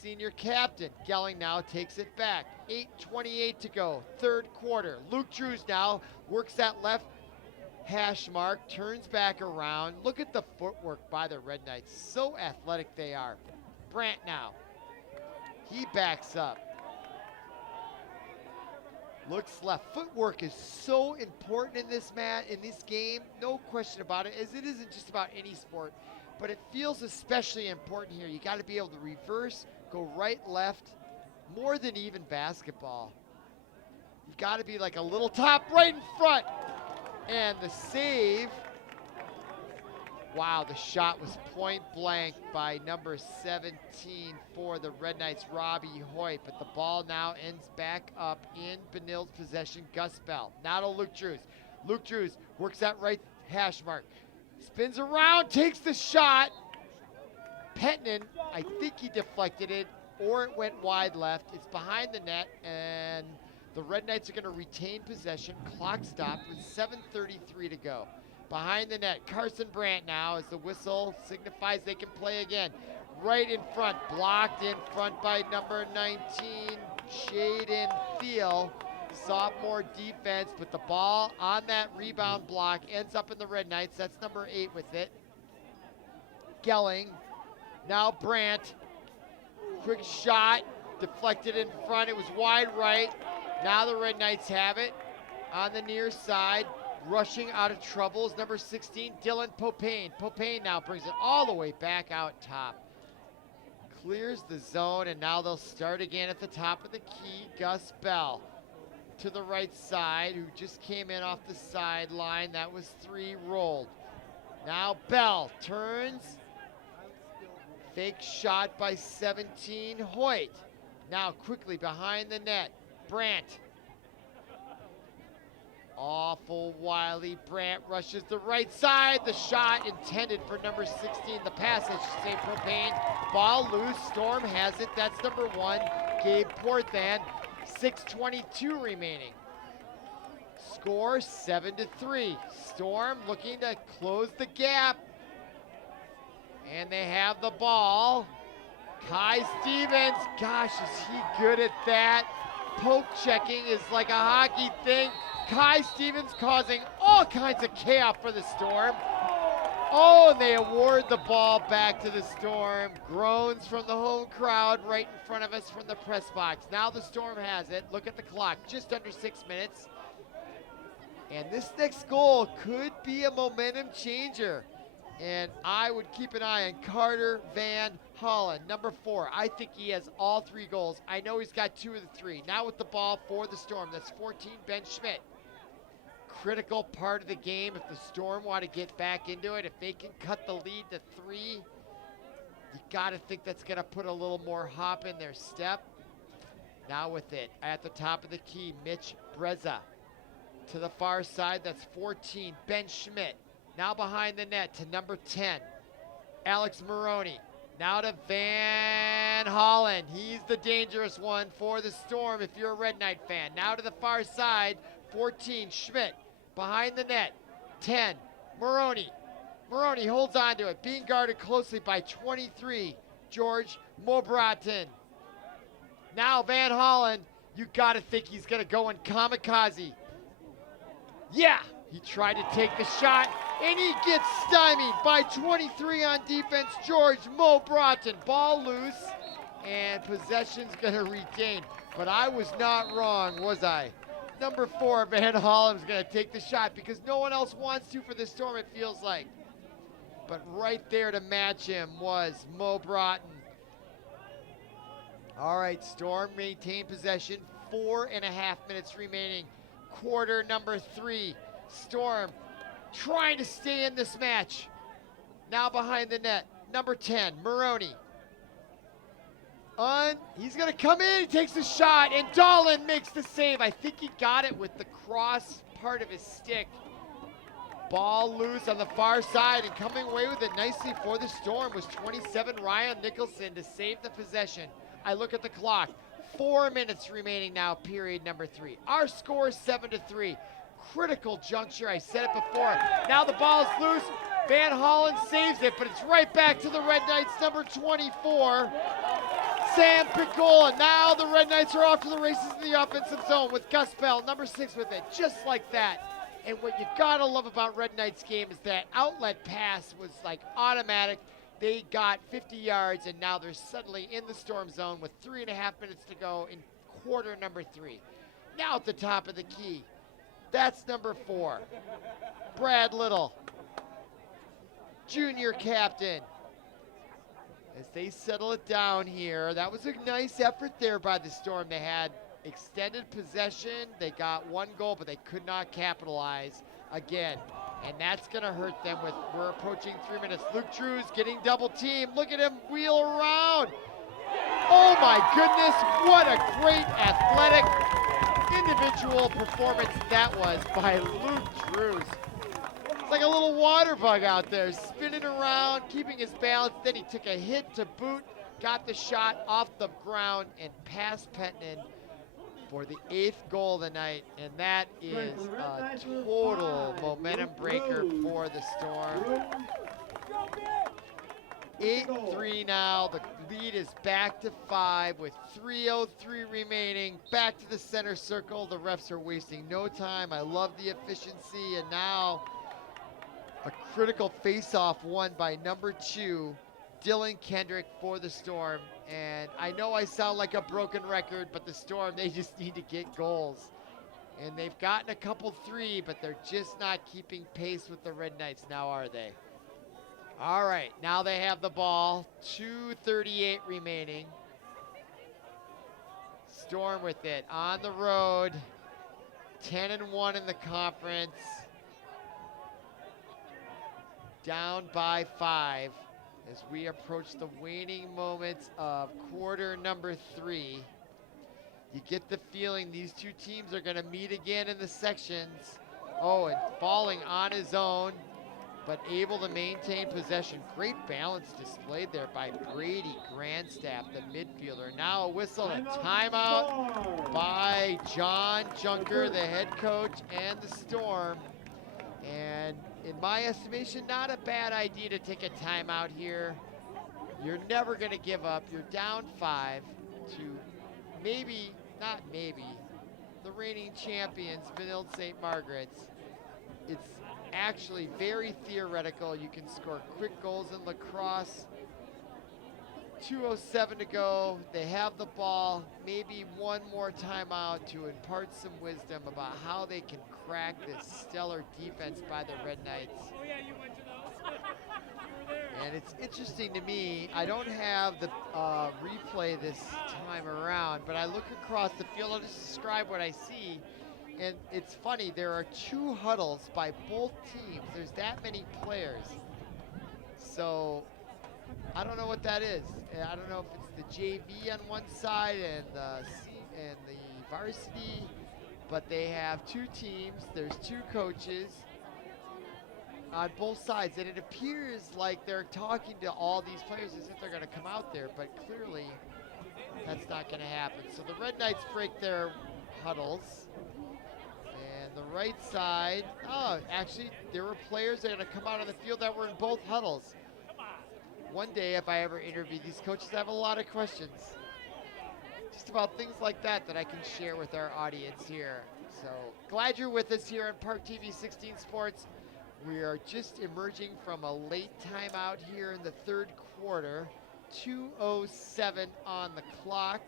senior captain. Gelling now takes it back. 8:28 to go, 3rd quarter. Luke Drews now works that left hash mark, turns back around. Look at the footwork by the Red Knights. So athletic they are. Brandt now. He backs up. Looks left. Footwork is so important in this game, no question about it, as it isn't just about any sport, but it feels especially important here. You got to be able to reverse, go right, left, more than even basketball. You've got to be like a little top right in front. And the save, wow, the shot was point blank by number 17 for the Red Knights, Robbie Hoyt, but the ball now ends back up in Benilde's possession, Gus Bell. Now to Luke Drews. Luke Drews works that right hash mark, spins around, takes the shot. Petnin, I think he deflected it, or it went wide left. It's behind the net, and the Red Knights are going to retain possession. Clock stopped with 7:33 to go. Behind the net, Carson Brandt now as the whistle signifies they can play again. Right in front, blocked in front by number 19, Jaden Thiel. Sophomore defense, but the ball on that rebound block ends up in the Red Knights. That's number 8 with it. Gelling, now Brandt. Quick shot, deflected in front. It was wide right. Now the Red Knights have it on the near side. Rushing out of trouble is number 16, Dylan Popane. Popane now brings it all the way back out top. Clears the zone, and now they'll start again at the top of the key. Gus Bell to the right side, who just came in off the sideline. That was 3 rolled. Now Bell turns. Fake shot by 17, Hoyt. Now quickly behind the net, Brandt. Awful wily Brandt rushes the right side. The shot intended for number 16. The pass, I should say, Propane. Ball loose. Storm has it. That's number 1, Gabe Porthan. 6:22 remaining. Score 7-3. Storm looking to close the gap. And they have the ball. Kai Stevens. Gosh, is he good at that? Poke checking is like a hockey thing. Kai Stevens causing all kinds of chaos for the Storm. Oh, and they award the ball back to the Storm. Groans from the home crowd right in front of us from the press box. Now the Storm has it. Look at the clock, just under 6 minutes. And this next goal could be a momentum changer. And I would keep an eye on Carter Van Hollen, number 4. I think he has all 3 goals. I know he's got 2 of the 3. Now with the ball for the Storm, that's 14, Ben Schmidt. Critical part of the game if the Storm want to get back into it. If they can cut the lead to 3, you got to think that's going to put a little more hop in their step. Now with it, at the top of the key, Mitch Breza. To the far side, that's 14, Ben Schmidt. Now behind the net to number 10, Alex Maroney. Now to Van Hollen. He's the dangerous one for the Storm if you're a Red Knight fan. Now to the far side, 14, Schmidt. Behind the net, 10, Maroney. Maroney holds on to it, being guarded closely by 23, George Mobrotten. Now Van Hollen, you gotta think he's gonna go in kamikaze. Yeah, he tried to take the shot, and he gets stymied by 23 on defense, George Mobrotten. Ball loose, and possession's gonna retain. But I was not wrong, was I? Number 4, Van Hollen's gonna take the shot because no one else wants to for the Storm, it feels like. But right there to match him was Mobrotten. All right, Storm maintain possession, 4.5 minutes remaining. Quarter number 3. Storm trying to stay in this match. Now behind the net, number 10, Maroney. He's gonna come in, he takes the shot, and Dahlin makes the save. I think he got it with the cross part of his stick. Ball loose on the far side, and coming away with it nicely for the Storm was 27, Ryan Nicholson, to save the possession. I look at the clock, 4 minutes remaining now, period number 3. Our score is 7-3. Critical juncture, I said it before. Now the ball's loose, Van Hollen saves it, but it's right back to the Red Knights, number 24, Sam Picola. Now the Red Knights are off to the races in the offensive zone with Gus Bell, number 6, with it, just like that. And what you gotta love about Red Knights game is that outlet pass was like automatic. They got 50 yards, and now they're suddenly in the Storm zone with 3.5 minutes to go in quarter number 3. Now at the top of the key, that's number 4, Brad Little, junior captain. As they settle it down here, that was a nice effort there by the Storm. They had extended possession. They got 1 goal, but they could not capitalize again. And that's going to hurt them with, we're approaching 3 minutes. Luke Drews getting double teamed. Look at him wheel around. Oh my goodness, what a great athletic individual performance that was by Luke Drews. It's like a little water bug out there, spinning around, keeping his balance. Then he took a hit to boot, got the shot off the ground, and past Pettinen for the 8th goal of the night, and that is a total momentum breaker for the Storm. 8-3 now. The lead is back to 5 with 3:03 remaining. Back to the center circle. The refs are wasting no time. I love the efficiency, and now a critical face-off won by number 2, Dylan Kendrick, for the Storm. And I know I sound like a broken record, but the Storm, they just need to get goals. And they've gotten a couple 3, but they're just not keeping pace with the Red Knights now, are they? All right, now they have the ball. 2:38 remaining. Storm with it on the road. 10-1 in the conference. Down by 5. As we approach the waning moments of quarter number 3, you get the feeling these two teams are going to meet again in the sections. Oh, and falling on his own, but able to maintain possession. Great balance displayed there by Brady Grandstaff, the midfielder. Now a whistle, a timeout by John Junker, the head coach, and the Storm. And in my estimation, not a bad idea to take a timeout here. You're never going to give up. You're down 5 to the reigning champions, Benilde-St. Margaret's. It's actually very theoretical. You can score quick goals in lacrosse. 2:07 to go. They have the ball. Maybe one more timeout to impart some wisdom about how they can crack this stellar defense by the Red Knights. Oh yeah, you went to those. You were there. And it's interesting to me, I don't have the replay this time around, but I look across the field, I'll just describe what I see. And it's funny, there are 2 huddles by both teams. There's that many players. So I don't know what that is. I don't know if it's the JV on one side and the varsity, but they have 2 teams. There's 2 coaches on both sides, and it appears like they're talking to all these players as if they're going to come out there, but clearly that's not going to happen. So the Red Knights break their huddles. And the right side, actually there were players that are going to come out on the field that were in both huddles. one day if I ever interview these coaches, I have a lot of questions. Just about things like that that I can share with our audience here. So glad you're with us here on ParkTV 16 Sports. We are just emerging from a late timeout here in the third quarter. 2:07 on the clock.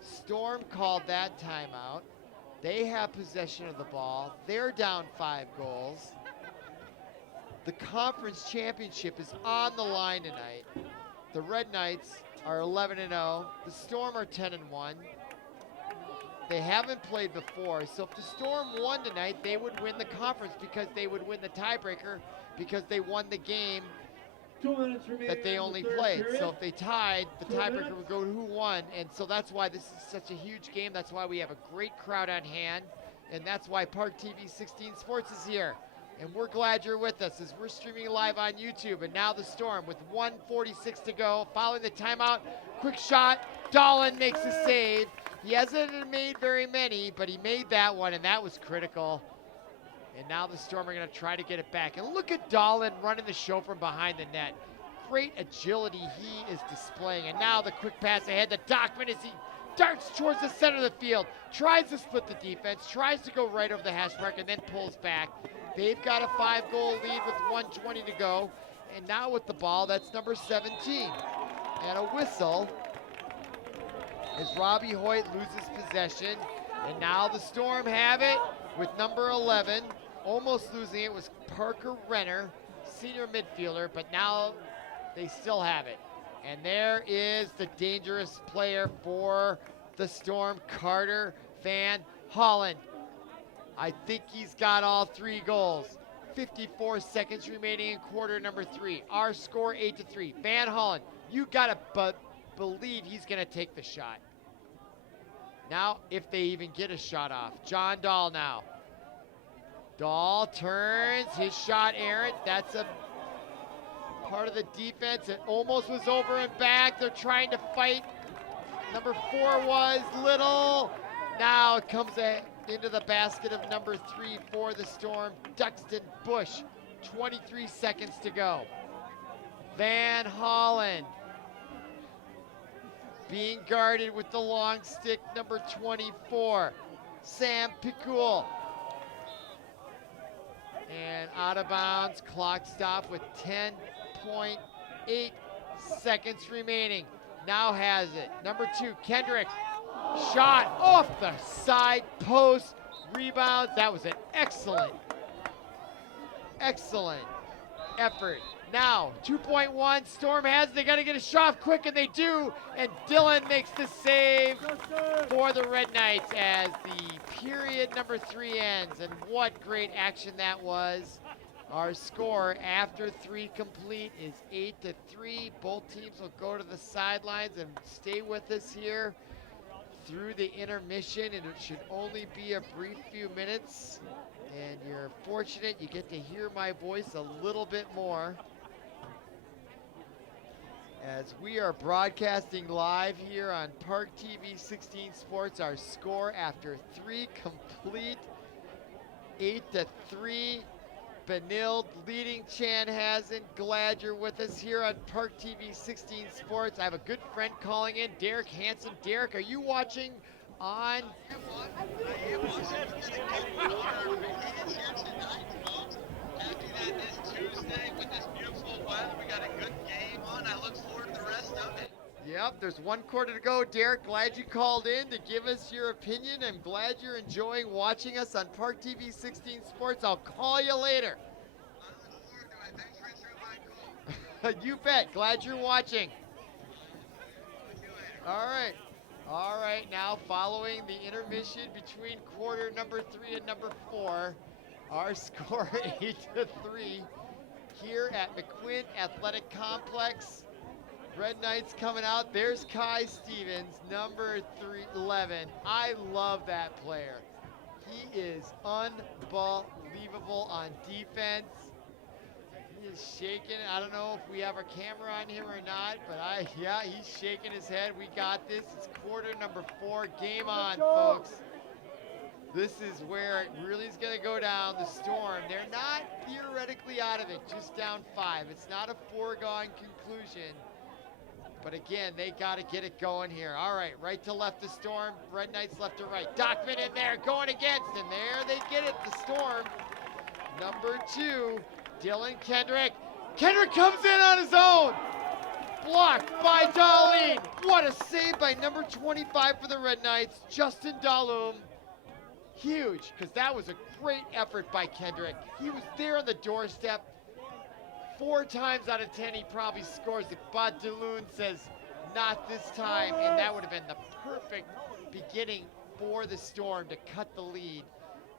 Storm called that timeout. They have possession of the ball. They're down 5 goals. The conference championship is on the line tonight. The Red Knights are 11-0. The Storm are 10-1. They haven't played before, so if the Storm won tonight, they would win the conference because they would win the tiebreaker because they won the game 2 minutes remaining that they in the only third played. period. So if they tied, the 2 tiebreaker minutes. would go to who won. And so that's why this is such a huge game. That's why we have a great crowd on hand. And that's why ParkTV 16 Sports is here. And we're glad you're with us as we're streaming live on YouTube. And now the Storm with 1:46 to go. Following the timeout, quick shot. Dahlin makes a save. He hasn't made very many, but he made that one, and that was critical. And now the Storm are going to try to get it back. And look at Dahlin running the show from behind the net. Great agility he is displaying. And now the quick pass ahead to Dockman as he darts towards the center of the field. Tries to split the defense, tries to go right over the hash mark, and then pulls back. They've got a 5-goal lead with 1:20 to go. And now with the ball, that's number 17. And a whistle as Robbie Hoyt loses possession. And now the Storm have it with number 11. Almost losing it was Parker Renner, senior midfielder, but now they still have it. And there is the dangerous player for the Storm, Carter Van Hollen. I think he's got all 3 goals. 54 seconds remaining in quarter number 3. Our score 8-3. Van Hollen, you gotta believe he's gonna take the shot. Now, if they even get a shot off. John Dahl now. Dahl turns, his shot errant. That's a part of the defense. It almost was over and back. They're trying to fight. Number 4 was Little. Now it comes into the basket of number 3 for the Storm, Duxton Bush. 23 seconds to go. Van Hollen being guarded with the long stick, number 24, Sam Pikul. And out of bounds, clock stop with 10.8 seconds remaining. Now has it. Number 2, Kendrick. Shot off the side post. Rebound. That was an excellent effort. Now, 2.1. Storm has it. They got to get a shot quick, and they do. And Dylan makes the save for the Red Knights as the period number 3 ends. And what great action that was. Our score after 3 complete is 8-3. Both teams will go to the sidelines and stay with us here through the intermission, and it should only be a brief few minutes. And you're fortunate you get to hear my voice a little bit more as we are broadcasting live here on ParkTV 16 Sports. Our score after 3 complete, 8-3. Benilde leading Chanhassen. Glad you're with us here on ParkTV 16 Sports. I have a good friend calling in, Derek Hansen. Derek, are you watching on? Happy that this Tuesday with this beautiful weather, we got a good game on. I look forward to the rest of it. Yep, there's 1 quarter to go. Derek, glad you called in to give us your opinion. I'm glad you're enjoying watching us on ParkTV 16 Sports. I'll call you later. I look forward to it. Thanks for answering my call. You bet. Glad you're watching. See you later. All right, now following the intermission between quarter number 3 and number 4, our score 8-3 here at McQuinn Athletic Complex. Red Knights coming out. There's Kai Stevens, number 11. I love that player. He is unbelievable on defense. He is shaking. I don't know if we have a camera on him or not, but yeah, he's shaking his head. We got this. It's quarter number 4. Game on, folks. This is where it really is going to go down. The Storm, they're not theoretically out of it, just down 5. It's not a foregone conclusion. But again, they got to get it going here. All right, right to left the Storm, Red Knights left to right. Dockman in there, going against, and there they get it, the Storm. Number 2, Dylan Kendrick. Kendrick comes in on his own. Blocked by Darlene. What a save by number 25 for the Red Knights, Justin Dahlum. Huge, because that was a great effort by Kendrick. He was there on the doorstep. 4 times out of 10, he probably scores it. But Dahlum says, not this time, and that would have been the perfect beginning for the Storm to cut the lead.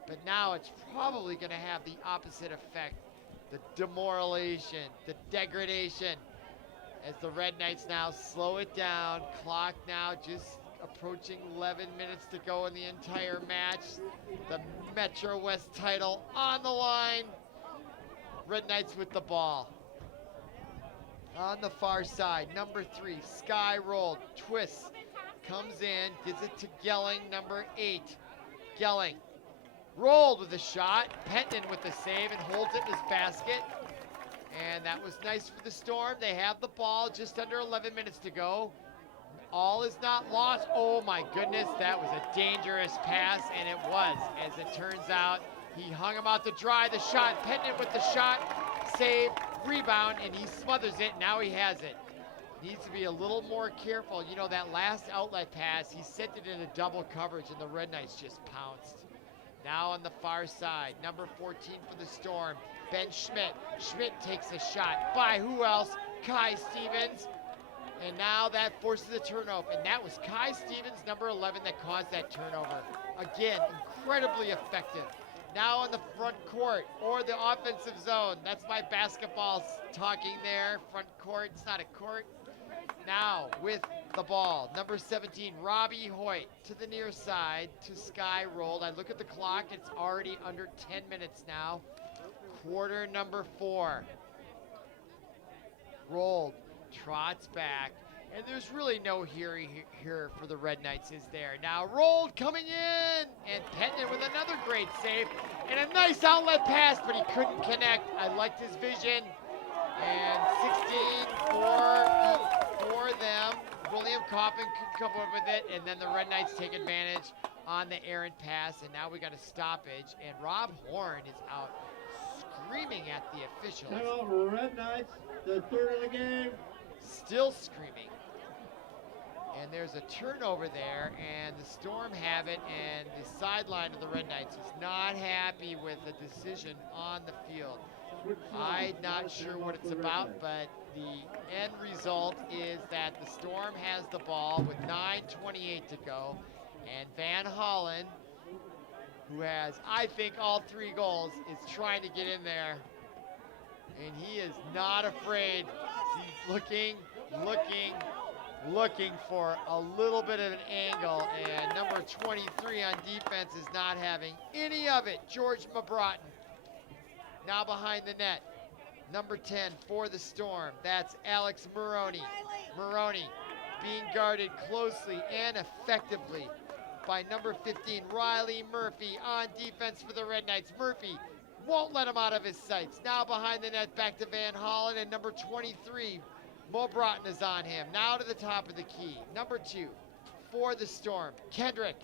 But now it's probably going to have the opposite effect. The demoralization, the degradation, as the Red Knights now slow it down. Clock now just approaching 11 minutes to go in the entire match. The Metro West title on the line. Red Knights with the ball. On the far side, number 3, Sky rolled, twists, comes in, gives it to Gelling, number 8. Gelling rolled with a shot, Penton with the save and holds it in his basket. And that was nice for the Storm. They have the ball, just under 11 minutes to go. All is not lost. Oh my goodness, that was a dangerous pass, and it was. As it turns out, he hung him out to dry. The shot, Penton with the shot, save, rebound, and he smothers it. Now he has it. Needs to be a little more careful. You know, that last outlet pass, he sent it into double coverage, and the Red Knights just pounced. Now on the far side, number 14 for the Storm, Ben Schmidt. Schmidt takes a shot by who else? Kai Stevens. And now that forces a turnover. And that was Kai Stevens, number 11, that caused that turnover. Again, incredibly effective. Now on the front court or the offensive zone. That's my basketball talking there. Front court, it's not a court. Now with the ball, number 17, Robbie Hoyt to the near side to Sky rolled. I look at the clock, it's already under 10 minutes now. Quarter number 4. Rolled, trots back, and there's really no hurry here for the Red Knights, is there? Now rolled, coming in, and Penton with another great save, and a nice outlet pass, but he couldn't connect. I liked his vision, and 16 for them. William Coffin could come up with it, and then the Red Knights take advantage on the errant pass, and now we got a stoppage, and Rob Horn is out screaming at the officials. Timeout, Red Knights, the 3rd of the game. Still screaming. And there's a turnover there, and the Storm have it, and the sideline of the Red Knights is not happy with the decision on the field. I'm not sure what it's about, but the end result is that the Storm has the ball with 9:28 to go, and Van Hollen, who has, I think, all 3 goals, is trying to get in there, and he is not afraid. He's looking for a little bit of an angle, and number 23 on defense is not having any of it. George Mabrotten now behind the net. Number 10 for the Storm, that's Alex Maroney. Maroney being guarded closely and effectively by number 15, Riley Murphy, on defense for the Red Knights. Murphy won't let him out of his sights. Now behind the net, back to Van Hollen, and number 23, Mo Broughton is on him. Now to the top of the key. Number 2 for the Storm, Kendrick.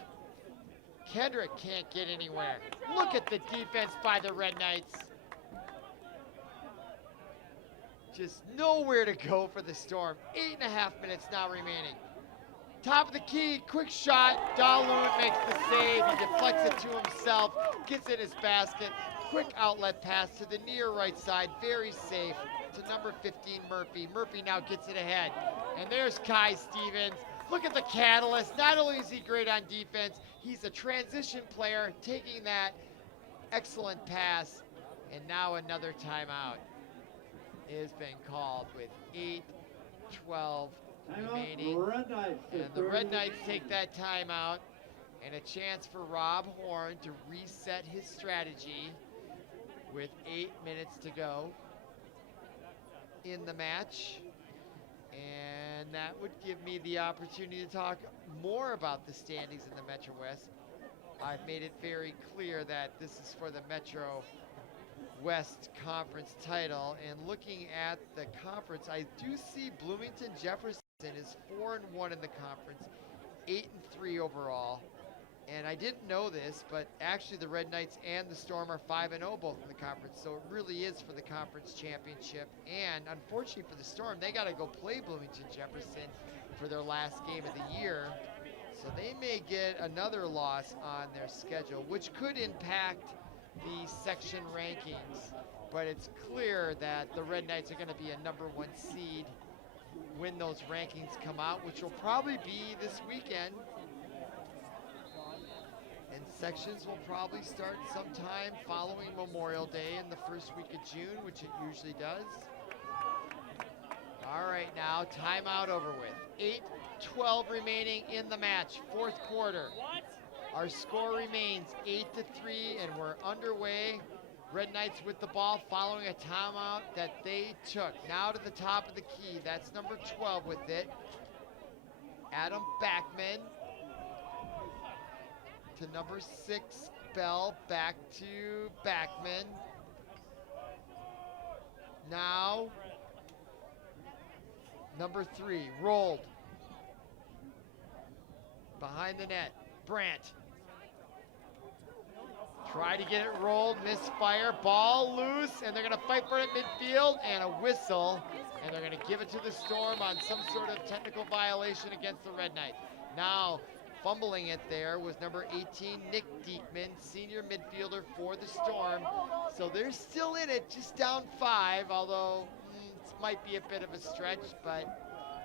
Kendrick can't get anywhere. Look at the defense by the Red Knights. Just nowhere to go for the Storm. 8.5 minutes now remaining. Top of the key, quick shot. Dahlun makes the save. He deflects it to himself, gets in his basket. Quick outlet pass to the near right side, very safe, to number 15, Murphy. Murphy now gets it ahead. And there's Kai Stevens. Look at the catalyst. Not only is he great on defense, he's a transition player, taking that excellent pass. And now another timeout is being called with 8:12 remaining. And the Red Knights take that timeout, and a chance for Rob Horn to reset his strategy with 8 minutes to go in the match. And that would give me the opportunity to talk more about the standings in the Metro West I've made it very clear that this is for the Metro West Conference title. And looking at the conference, I do see Bloomington Jefferson is 4-1 in the conference, 8-3 overall. And I didn't know this, but actually the Red Knights and the Storm are 5-0 both in the conference. So it really is for the conference championship. And unfortunately for the Storm, they got to go play Bloomington Jefferson for their last game of the year. So they may get another loss on their schedule, which could impact the section rankings. But it's clear that the Red Knights are going to be a #1 seed when those rankings come out, which will probably be this weekend. And sections will probably start sometime following Memorial Day in the first week of June, which it usually does. All right, now timeout over with. 8:12 remaining in the match, fourth quarter. Our score remains 8-3, and we're underway. Red Knights with the ball following a timeout that they took. Now to the top of the key, that's number 12 with it. Adam Backman. To number 6, Bell, back to Backman. Now, number 3, rolled. Behind the net, Brandt. Try to get it rolled, misfire, ball loose, and they're gonna fight for it at midfield, and a whistle, and they're gonna give it to the Storm on some sort of technical violation against the Red Knights. Now, fumbling it there was number 18, Nick Diekman, senior midfielder for the Storm. So they're still in it, just down 5, although it might be a bit of a stretch, but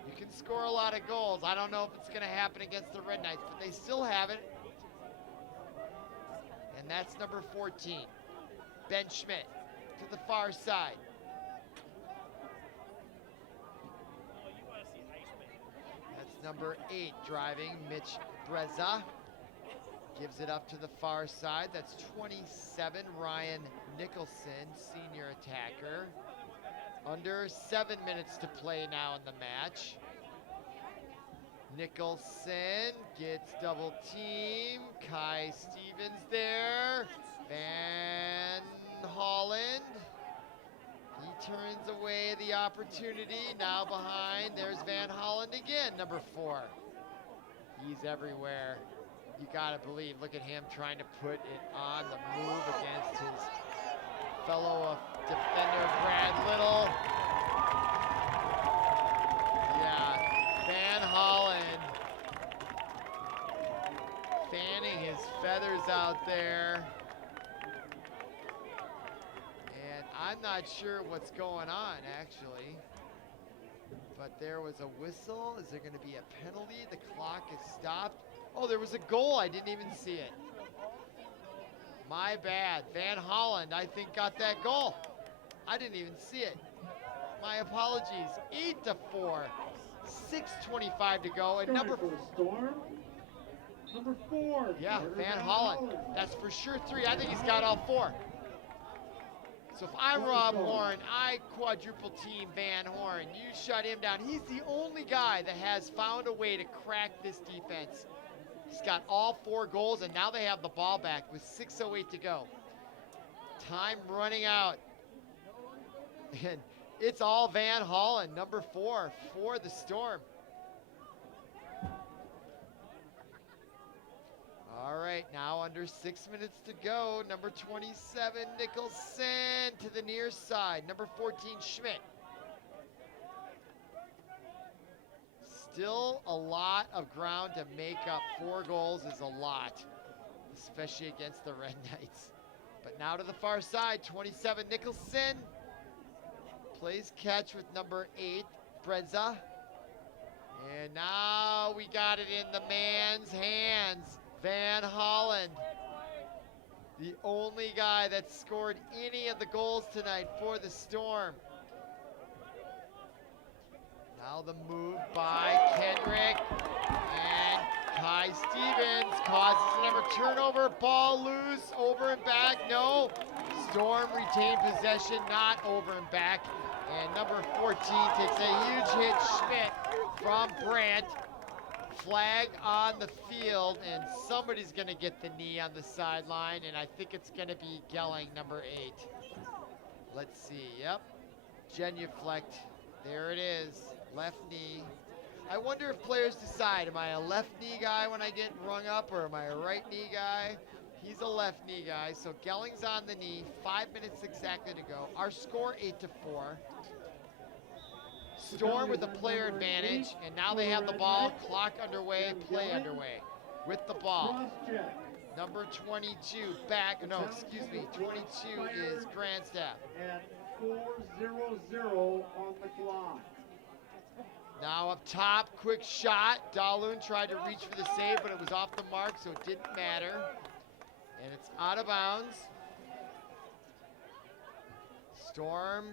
you can score a lot of goals. I don't know if it's gonna happen against the Red Knights, but they still have it. And that's number 14, Ben Schmidt, to the far side. That's number 8, driving, Mitch Breza. Gives it up to the far side. That's 27, Ryan Nicholson, senior attacker. Under 7 minutes to play now in the match. Nicholson gets double team. Kai Stevens there. Van Holland. He turns away the opportunity. Now behind, there's Van Holland again, number 4. He's everywhere. You gotta believe, look at him trying to put it on the move against his fellow defender, Brad Little. Yeah, Van Holland fanning his feathers out there. And I'm not sure what's going on, actually. But there was a whistle. Is there going to be a penalty? The clock is stopped. Oh, there was a goal. I didn't even see it. My bad. Van Holland, I think, got that goal. I didn't even see it. My apologies. 8-4. 6:25 to go. And number 4. Yeah, Van Holland. That's for sure 3. I think he's got all 4. So if I'm Rob Horn, I quadruple team Van Horn. You shut him down. He's the only guy that has found a way to crack this defense. He's got all 4 goals, and now they have the ball back with 6:08 to go. Time running out. And it's all Van Holland, number 4 for the Storm. All right, now under 6 minutes to go. Number 27, Nicholson to the near side. Number 14, Schmidt. Still a lot of ground to make up. 4 goals is a lot, especially against the Red Knights. But now to the far side, 27, Nicholson. Plays catch with number 8, Breza. And now we got it in the man's hands. Van Holland, the only guy that scored any of the goals tonight for the Storm. Now the move by Kendrick, and Kai Stevens causes another turnover, ball loose, over and back, no. Storm retained possession, not over and back, and number 14 takes a huge hit, Schmidt from Brandt. Flag on the field, and somebody's going to get the knee on the sideline, and I think it's going to be Gelling, number 8. Let's see. Yep. Genuflect. There it is. Left knee. I wonder if players decide, am I a left knee guy when I get rung up, or am I a right knee guy? He's a left knee guy, so Gelling's on the knee. 5 minutes exactly to go. Our score 8-4. Storm with the player advantage, and now they have the ball. Clock underway, play underway. With the ball. Number 22 back, no, excuse me, 22 is Grandstaff. At 4:00 on the clock. Now up top, quick shot. Dalun tried to reach for the save, but it was off the mark, so it didn't matter. And it's out of bounds. Storm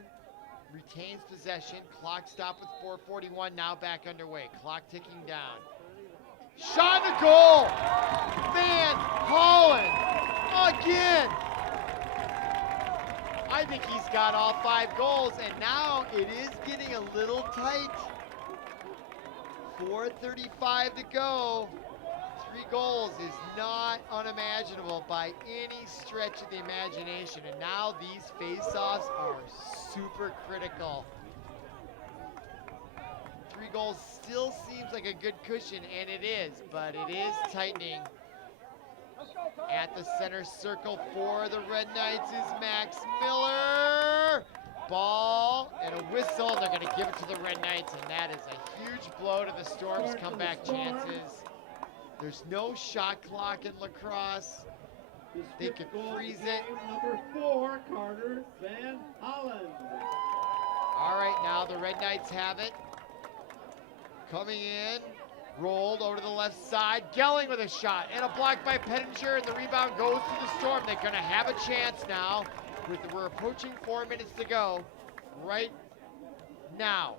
retains possession. Clock stopped with 4:41, now back underway. Clock ticking down. Shot in the goal! Van Hollen again! I think he's got all 5 goals, and now it is getting a little tight. 4:35 to go. 3 goals is not unimaginable by any stretch of the imagination, and now these face-offs are super critical. 3 goals still seems like a good cushion, and it is, but it is tightening. At the center circle for the Red Knights is Max Miller. Ball and a whistle. They're going to give it to the Red Knights, and that is a huge blow to the Storm's comeback chances. There's no shot clock in Lacrosse. They can freeze it. Number 4, Carter Van Hollen. All right, now the Red Knights have it. Coming in, rolled over to the left side. Gelling with a shot and a block by Pettinger, and the rebound goes to the Storm. They're going to have a chance now. We're approaching 4 minutes to go right now.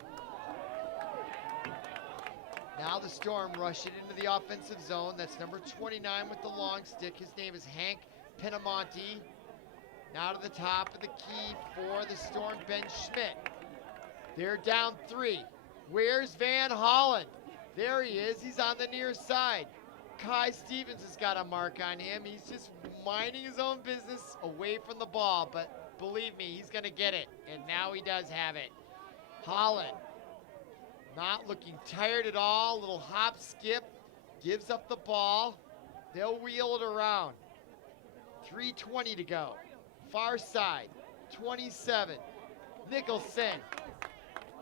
Now the Storm rush it into the offensive zone. That's number 29 with the long stick. His name is Hank Pinamonti. Now to the top of the key for the Storm, Ben Schmidt. They're down 3. Where's Van Hollen? There he is. He's on the near side. Kai Stevens has got a mark on him. He's just minding his own business away from the ball, but believe me, he's going to get it, and now he does have it. Holland, not looking tired at all. Little hop, skip, gives up the ball. They'll wheel it around. 3:20 to go. Far side, 27. Nicholson,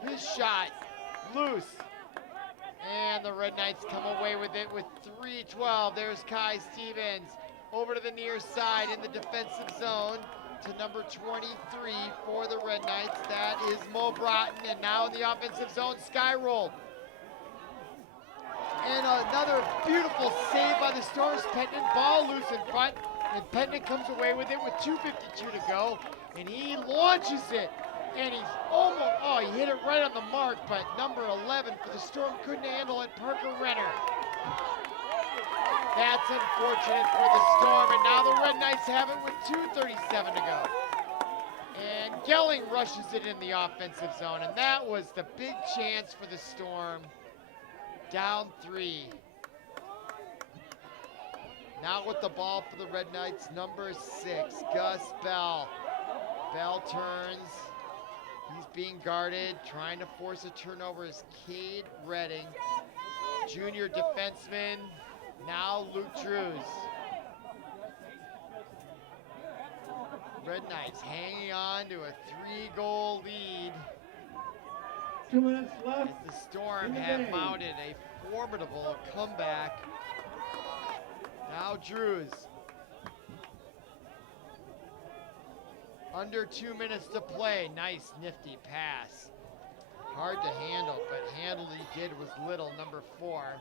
his shot, loose. And the Red Knights come away with it with 3:12. There's Kai Stevens over to the near side in the defensive zone to number 23 for the Red Knights. That is Mo Broughton, and now in the offensive zone, sky rolled. And another beautiful save by the Storm's Penton. Ball loose in front, and Penton comes away with it with 2:52 to go, and he launches it. And he's almost, he hit it right on the mark, but number 11 for the Storm couldn't handle it, Parker Renner. That's unfortunate for the Storm, and now the Red Knights have it with 2:37 to go. And Gelling rushes it in the offensive zone, and that was the big chance for the Storm. Down 3. Now with the ball for the Red Knights, number 6, Gus Bell. Bell turns. He's being guarded, trying to force a turnover is Cade Redding. Junior defenseman, now Luke Drews. Red Knights hanging on to a 3-goal lead. 2 minutes left. As the Storm have mounted a formidable comeback. Now Drews. Under 2 minutes to play. Nice, nifty pass. Hard to handle, but handled he did was little, number 4.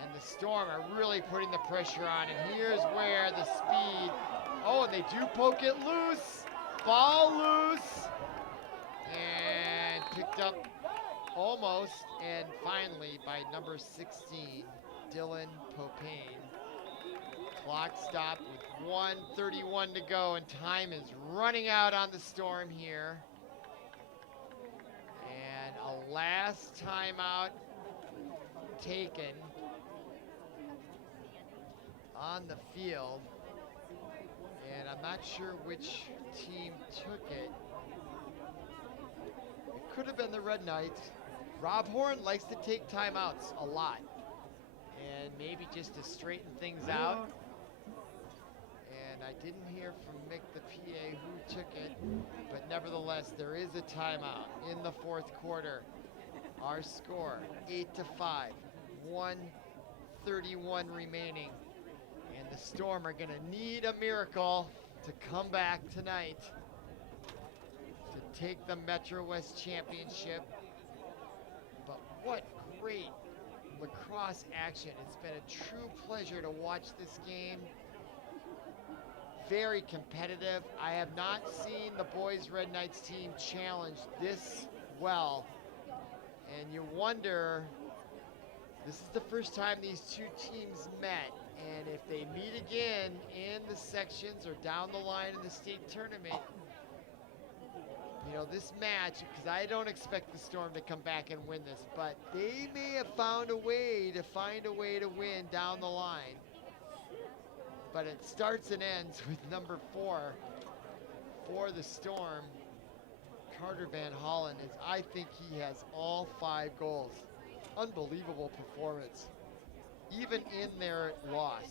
And the Storm are really putting the pressure on, and here's where the speed, and they do poke it loose. Ball loose. And picked up almost, and finally by number 16, Dylan Popane. Clock stopped with 1:31 to go, and time is running out on the Storm here. And a last timeout taken. on the field. And I'm not sure which team took it. It could have been the Red Knights. Rob Horn likes to take timeouts a lot. And maybe just to straighten things out. And I didn't hear from Mick, the PA, who took it. But nevertheless, there is a timeout in the fourth quarter. Our score, 8-5, 1:31 remaining. And the Storm are gonna need a miracle to come back tonight to take the Metro West Championship. But what great lacrosse action. It's been a true pleasure to watch this game. Very competitive. I have not seen the boys Red Knights team challenge this well. And you wonder, this is the first time these two teams met. And if they meet again in the sections or down the line in the state tournament, you know, this match, because I don't expect the Storm to come back and win this, but they may have found a way to win down the line. But it starts and ends with number 4 for the Storm. Carter Van Hollen, as I think he has all 5 goals. Unbelievable performance. Even in their loss,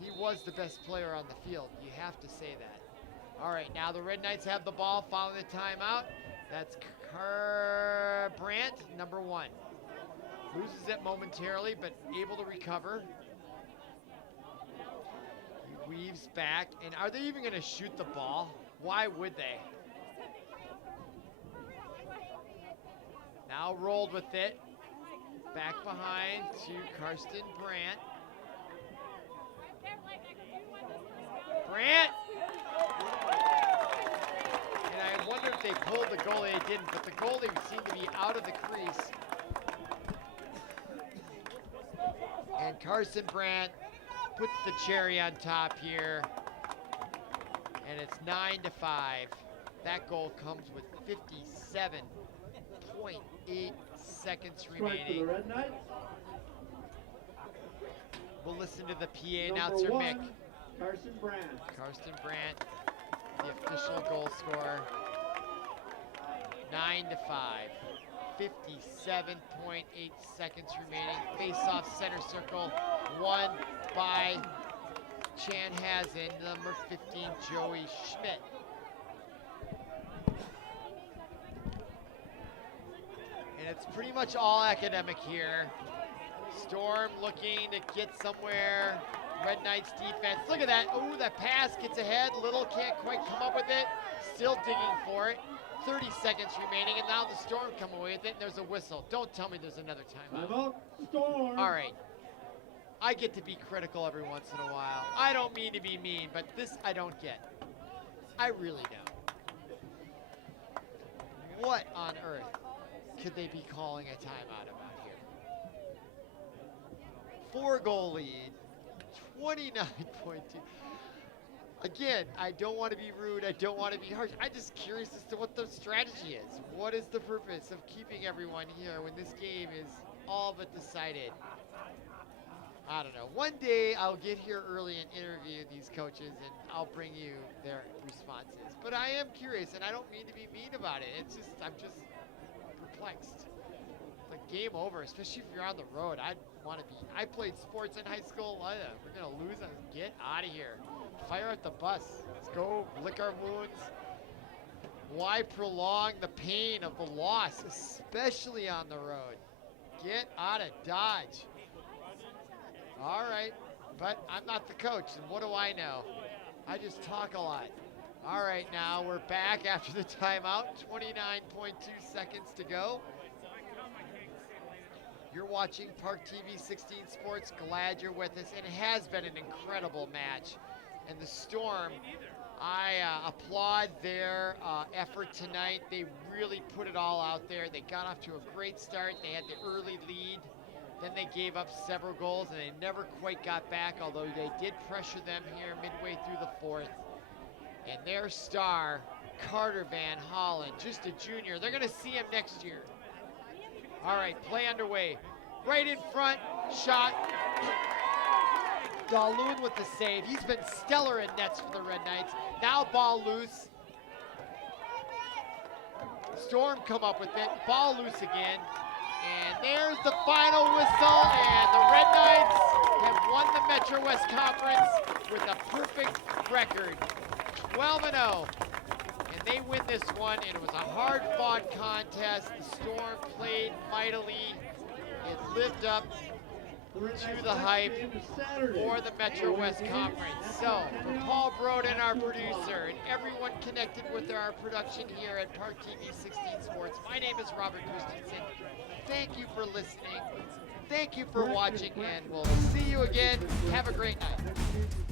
he was the best player on the field. You have to say that. All right, now the Red Knights have the ball following the timeout. That's Brandt, number 1. Loses it momentarily, but able to recover. He weaves back, and are they even gonna shoot the ball? Why would they? Now rolled with it. Back behind to Karsten Brandt. Brandt! And I wonder if they pulled the goalie. They didn't, but the goalie seemed to be out of the crease. And Karsten Brandt puts the cherry on top here. And it's 9-5. That goal comes with 57.8 seconds remaining. Red Knights. We'll listen to the PA Number announcer, 1, Mick. Karsten Brandt. Karsten Brandt, the official goal scorer. 9-5. 57.8 seconds remaining. Face-off center circle, won by Chanhassen, number 15, Joey Schmidt. And it's pretty much all academic here. Storm looking to get somewhere. Red Knights defense. Look at that. Ooh, that pass gets ahead. Little can't quite come up with it. Still digging for it. 30 seconds remaining, and now the Storm come away with it, and there's a whistle. Don't tell me there's another timeout. Storm. All right. I get to be critical every once in a while. I don't mean to be mean, but this I don't get. I really don't. What on earth could they be calling a timeout about here? 4-goal lead, 29.2. Again, I don't want to be rude. I don't want to be harsh. I'm just curious as to what the strategy is. What is the purpose of keeping everyone here when this game is all but decided? I don't know. One day I'll get here early and interview these coaches, and I'll bring you their responses. But I am curious, and I don't mean to be mean about it. It's just, I'm just perplexed. Like, game over, especially if you're on the road. I played sports in high school. We're going to lose. Get out of here. Fire at the bus. Let's go lick our wounds. Why prolong the pain of the loss, especially on the road? Get out of Dodge. All right, but I'm not the coach, and what do I know? I just talk a lot. All right, now we're back after the timeout. 29.2 seconds to go. You're watching ParkTV 16 Sports. Glad you're with us. It has been an incredible match. And the Storm, I applaud their effort tonight. They really put it all out there. They got off to a great start. They had the early lead. Then they gave up several goals, and they never quite got back, although they did pressure them here midway through the fourth. And their star, Carter Van Hollen, just a junior. They're going to see him next year. All right, play underway. Right in front, shot. Daloon with the save. He's been stellar in nets for the Red Knights. Now ball loose. Storm come up with it. Ball loose again. And there's the final whistle. And the Red Knights have won the Metro West Conference with a perfect record. 12-0. And they win this one, and it was a hard-fought contest. The Storm played mightily. It lived up to the hype for the Metro West Conference. So, for Paul Broden, our producer, and everyone connected with our production here at ParkTV 16 Sports, my name is Robert Christensen. Thank you for listening. Thank you for watching, and we'll see you again. Have a great night.